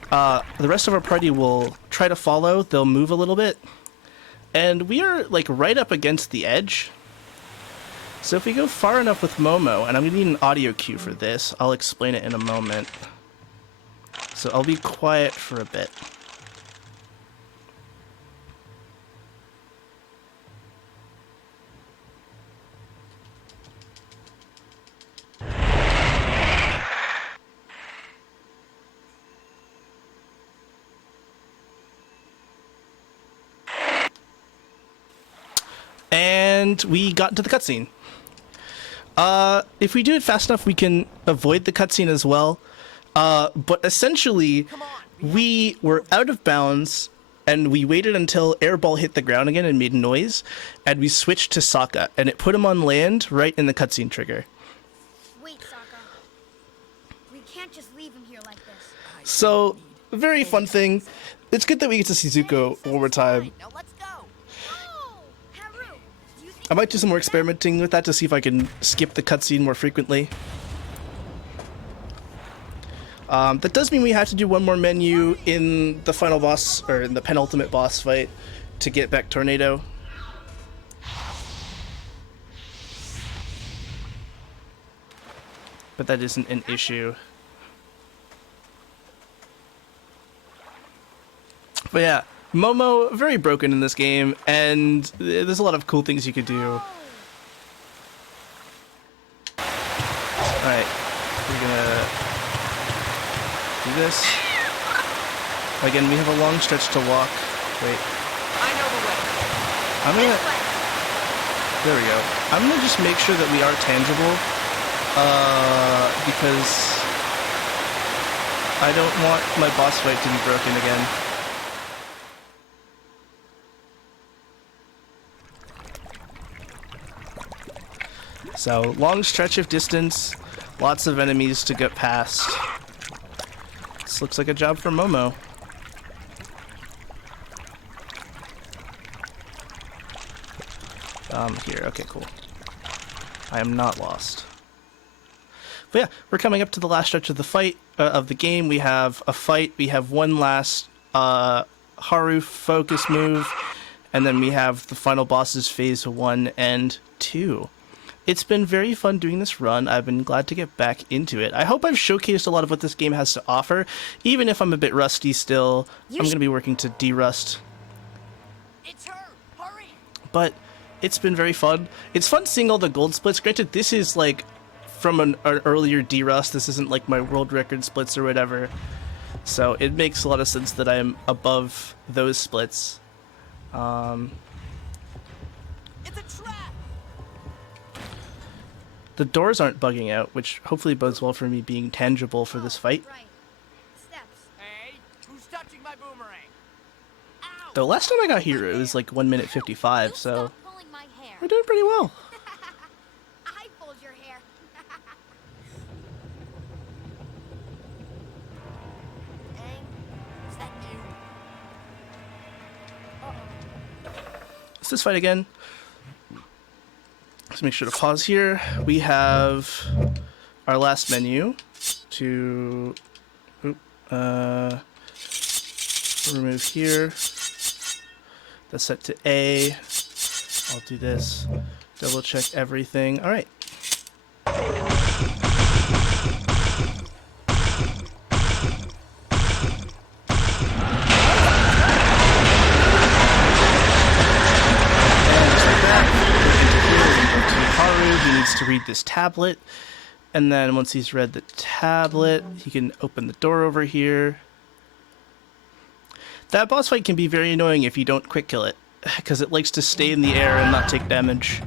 the rest of our party will try to follow. They'll move a little bit. And we are, like, right up against the edge. So if we go far enough with Momo, and I'm going to need an audio cue for this. I'll explain it in a moment. So I'll be quiet for a bit. And we got into the cutscene. If we do it fast enough, we can avoid the cutscene as well. But essentially, we were out of bounds, and we waited until Airball hit the ground again and made noise, and we switched to Sokka, and it put him on land right in the cutscene trigger. Wait, Sokka. We can't just leave him here like this. So, a very fun thing. It's good that we get to see Zuko one more time. Now let's go. Oh, Haru, do you think I might do some more experimenting with that to see if I can skip the cutscene more frequently. That does mean we have to do one more menu in the final boss, or in the penultimate boss fight, to get back Tornado. But that isn't an issue. But yeah, Momo, very broken in this game, and there's a lot of cool things you could do. Alright, we're gonna do this. Again, we have a long stretch to walk. Wait, I know the way. I'm gonna... There we go. I'm gonna just make sure that we are tangible, because I don't want my boss fight to be broken again. So, long stretch of distance, lots of enemies to get past. This looks like a job for Momo. Here, okay, cool. I am not lost. But yeah, we're coming up to the last stretch of the fight, of the game. We have a fight, we have one last, Haru focus move, and then we have the final bosses phase 1 and 2. It's been very fun doing this run. I've been glad to get back into it. I hope I've showcased a lot of what this game has to offer. Even if I'm a bit rusty still, I'm going to be working to de-rust. It's her. Hurry. But it's been very fun. It's fun seeing all the gold splits. Granted, this is like from an earlier de-rust. This isn't like my world record splits or whatever. So it makes a lot of sense that I'm above those splits. It's a trap. The doors aren't bugging out, which hopefully bodes well for me being tangible for this fight. Right. Steps. Hey, who's touching my boomerang? Ow. Though last time I got here, it was like 1 minute 55, so Stop pulling my hair. we're doing pretty well. I pulled your hair. Aang, is that you? Let's just fight again. Let's make sure to pause here. We have our last menu to remove here. That's set to A. I'll do this. Double check everything. All right. And just like that, we're into here. We go to Haru. this tablet. And then once he's read the tablet, he can open the door over here. That boss fight can be very annoying if you don't quick kill it, because it likes to stay in the air and not take damage.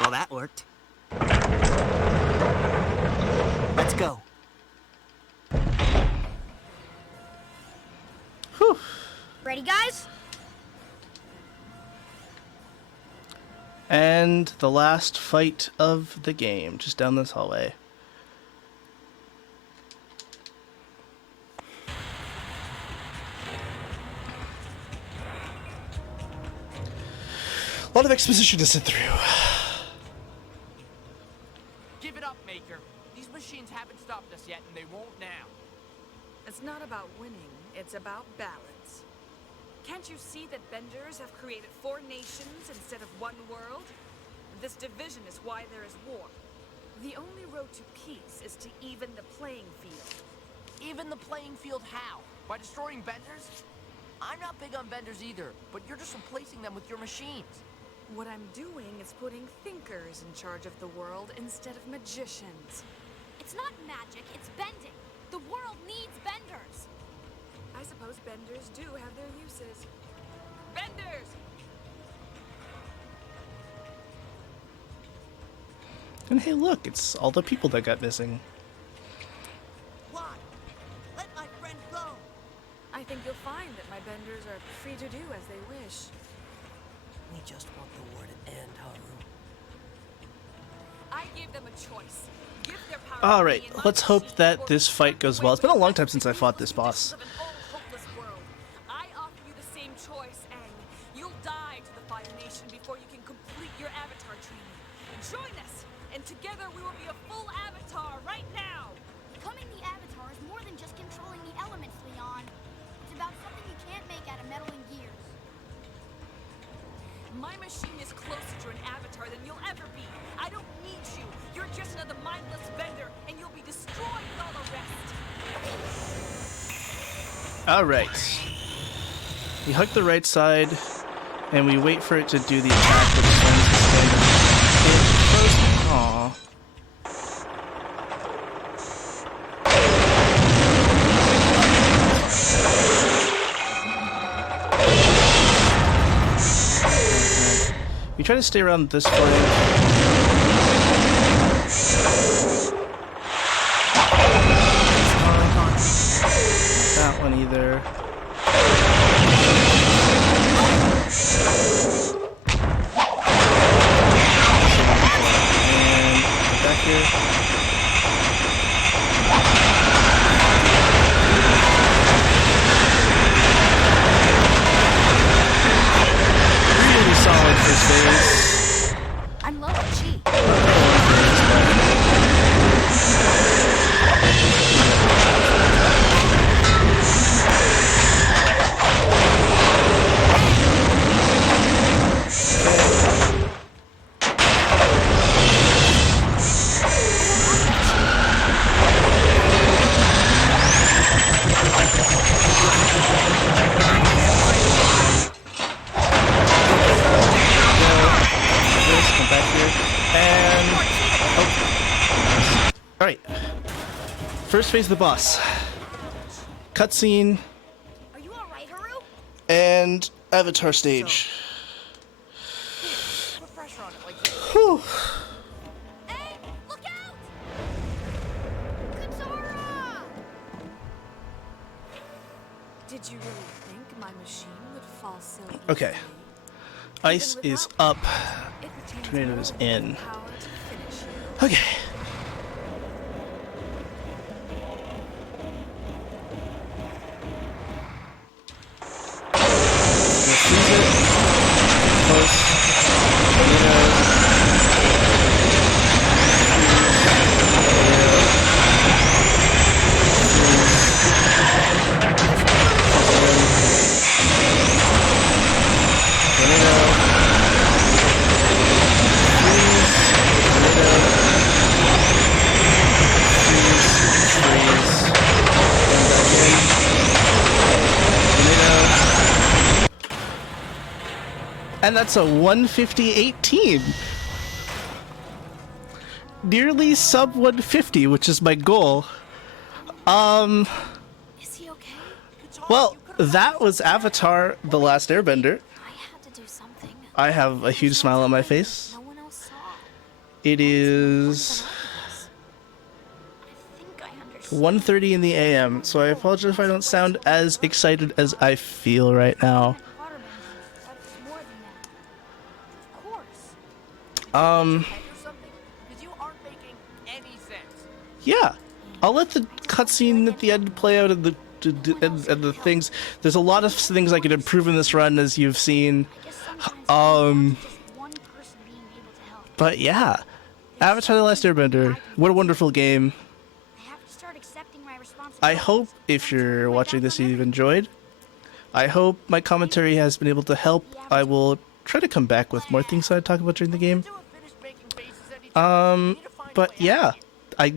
Well, that worked. Let's go. Whew. Ready, guys? And the last fight of the game, just down this hallway. A lot of exposition to sit through. Give it up, Maker. These machines haven't stopped us yet, and they won't now. It's not about winning, it's about balance. Can't you see that Benders have created 4 nations instead of 1 world? This division is why there is war. The only road to peace is to even the playing field. Even the playing field how? By destroying Benders? I'm not big on Benders either, but you're just replacing them with your machines. What I'm doing is putting thinkers in charge of the world instead of magicians. It's not magic, it's bending. The world needs Benders. I suppose Benders do have their uses. Benders! And hey, look, it's all the people that got missing. Why? Let my friend go. I think you'll find that my Benders are free to do as they wish. We just want the war to end, Haru. I gave them a choice. Give their power to Alright, me and my let's hope machine, that or this fight goes well. It's been a long time since I fought this boss. of an old, hopeless world. I offer you the same choice, Aang. You'll die to the Fire Nation before you can complete your Avatar training. Join us, and together we will be a full Avatar right now. Becoming the Avatar is more than just controlling the elements, Leon. It's about something you can't make out of metal and gears. My machine is closer to an Avatar than you'll ever be. I don't need you. You're just another mindless Bender, and you'll be destroyed with all the rest. Alright. We hug the right side, and we wait for it to do the attack, which sends the standard hit first. Aww. We try to stay around this flank. That one either. And back here. Really solid first phase. I'm low on chi. Come back here. And oh. Alright. First phase of the boss. Cutscene Are you alright, Haru? and Avatar stage. Put pressure on it like this. Whew. Hey, look out! Katara! Did you really think my machine would fall so easily? Okay. Ice is up. It retains Tornado is in. power to finish you. Okay. Gonna freeze it. Close. Tornado. And that's a 150.18. Nearly sub 150, which is my goal. Is he okay? Well, that was Avatar: The Last Airbender. I had to do something. I have a huge smile on my face. No one else saw. It is I think I understand. 1:30 in the AM, so I apologize if I don't sound as excited as I feel right now. Waterbenders. That's more than that. Of course. Or something? Because you aren't making any sense. Yeah, I'll let the cutscene at the end play out and the things. There's a lot of things I could improve in this run, as you've seen. Just one person being able to help. But yeah, Avatar: The Last Airbender. What a wonderful game. I have to start accepting my responsibility. I hope if you're watching this you've enjoyed. I hope my commentary has been able to help. I will try to come back with more things that I talk about during the game. But yeah, I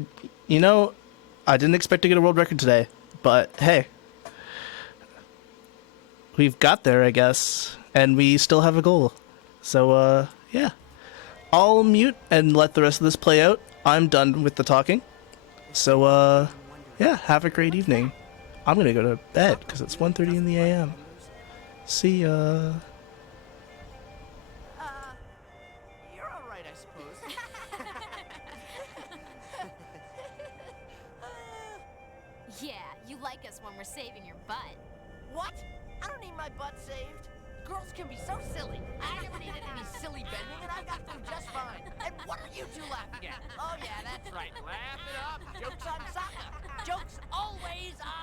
didn't expect to get a world record today, but hey, we've got there, I guess, and we still have a goal. So yeah, I'll mute and let the rest of this play out. I'm done with the talking. So yeah, have a great evening. I'm gonna go to bed because it's 1:30 in the AM. See ya. You're alright, I suppose. Yeah, you like us when we're saving your butt. What? I don't need my butt saved. Girls can be so silly. I never needed any silly bending, and I got through just fine. And what are you two laughing at? Oh yeah, that's right. Laugh it up. Joke's on Sokka. Joke's always on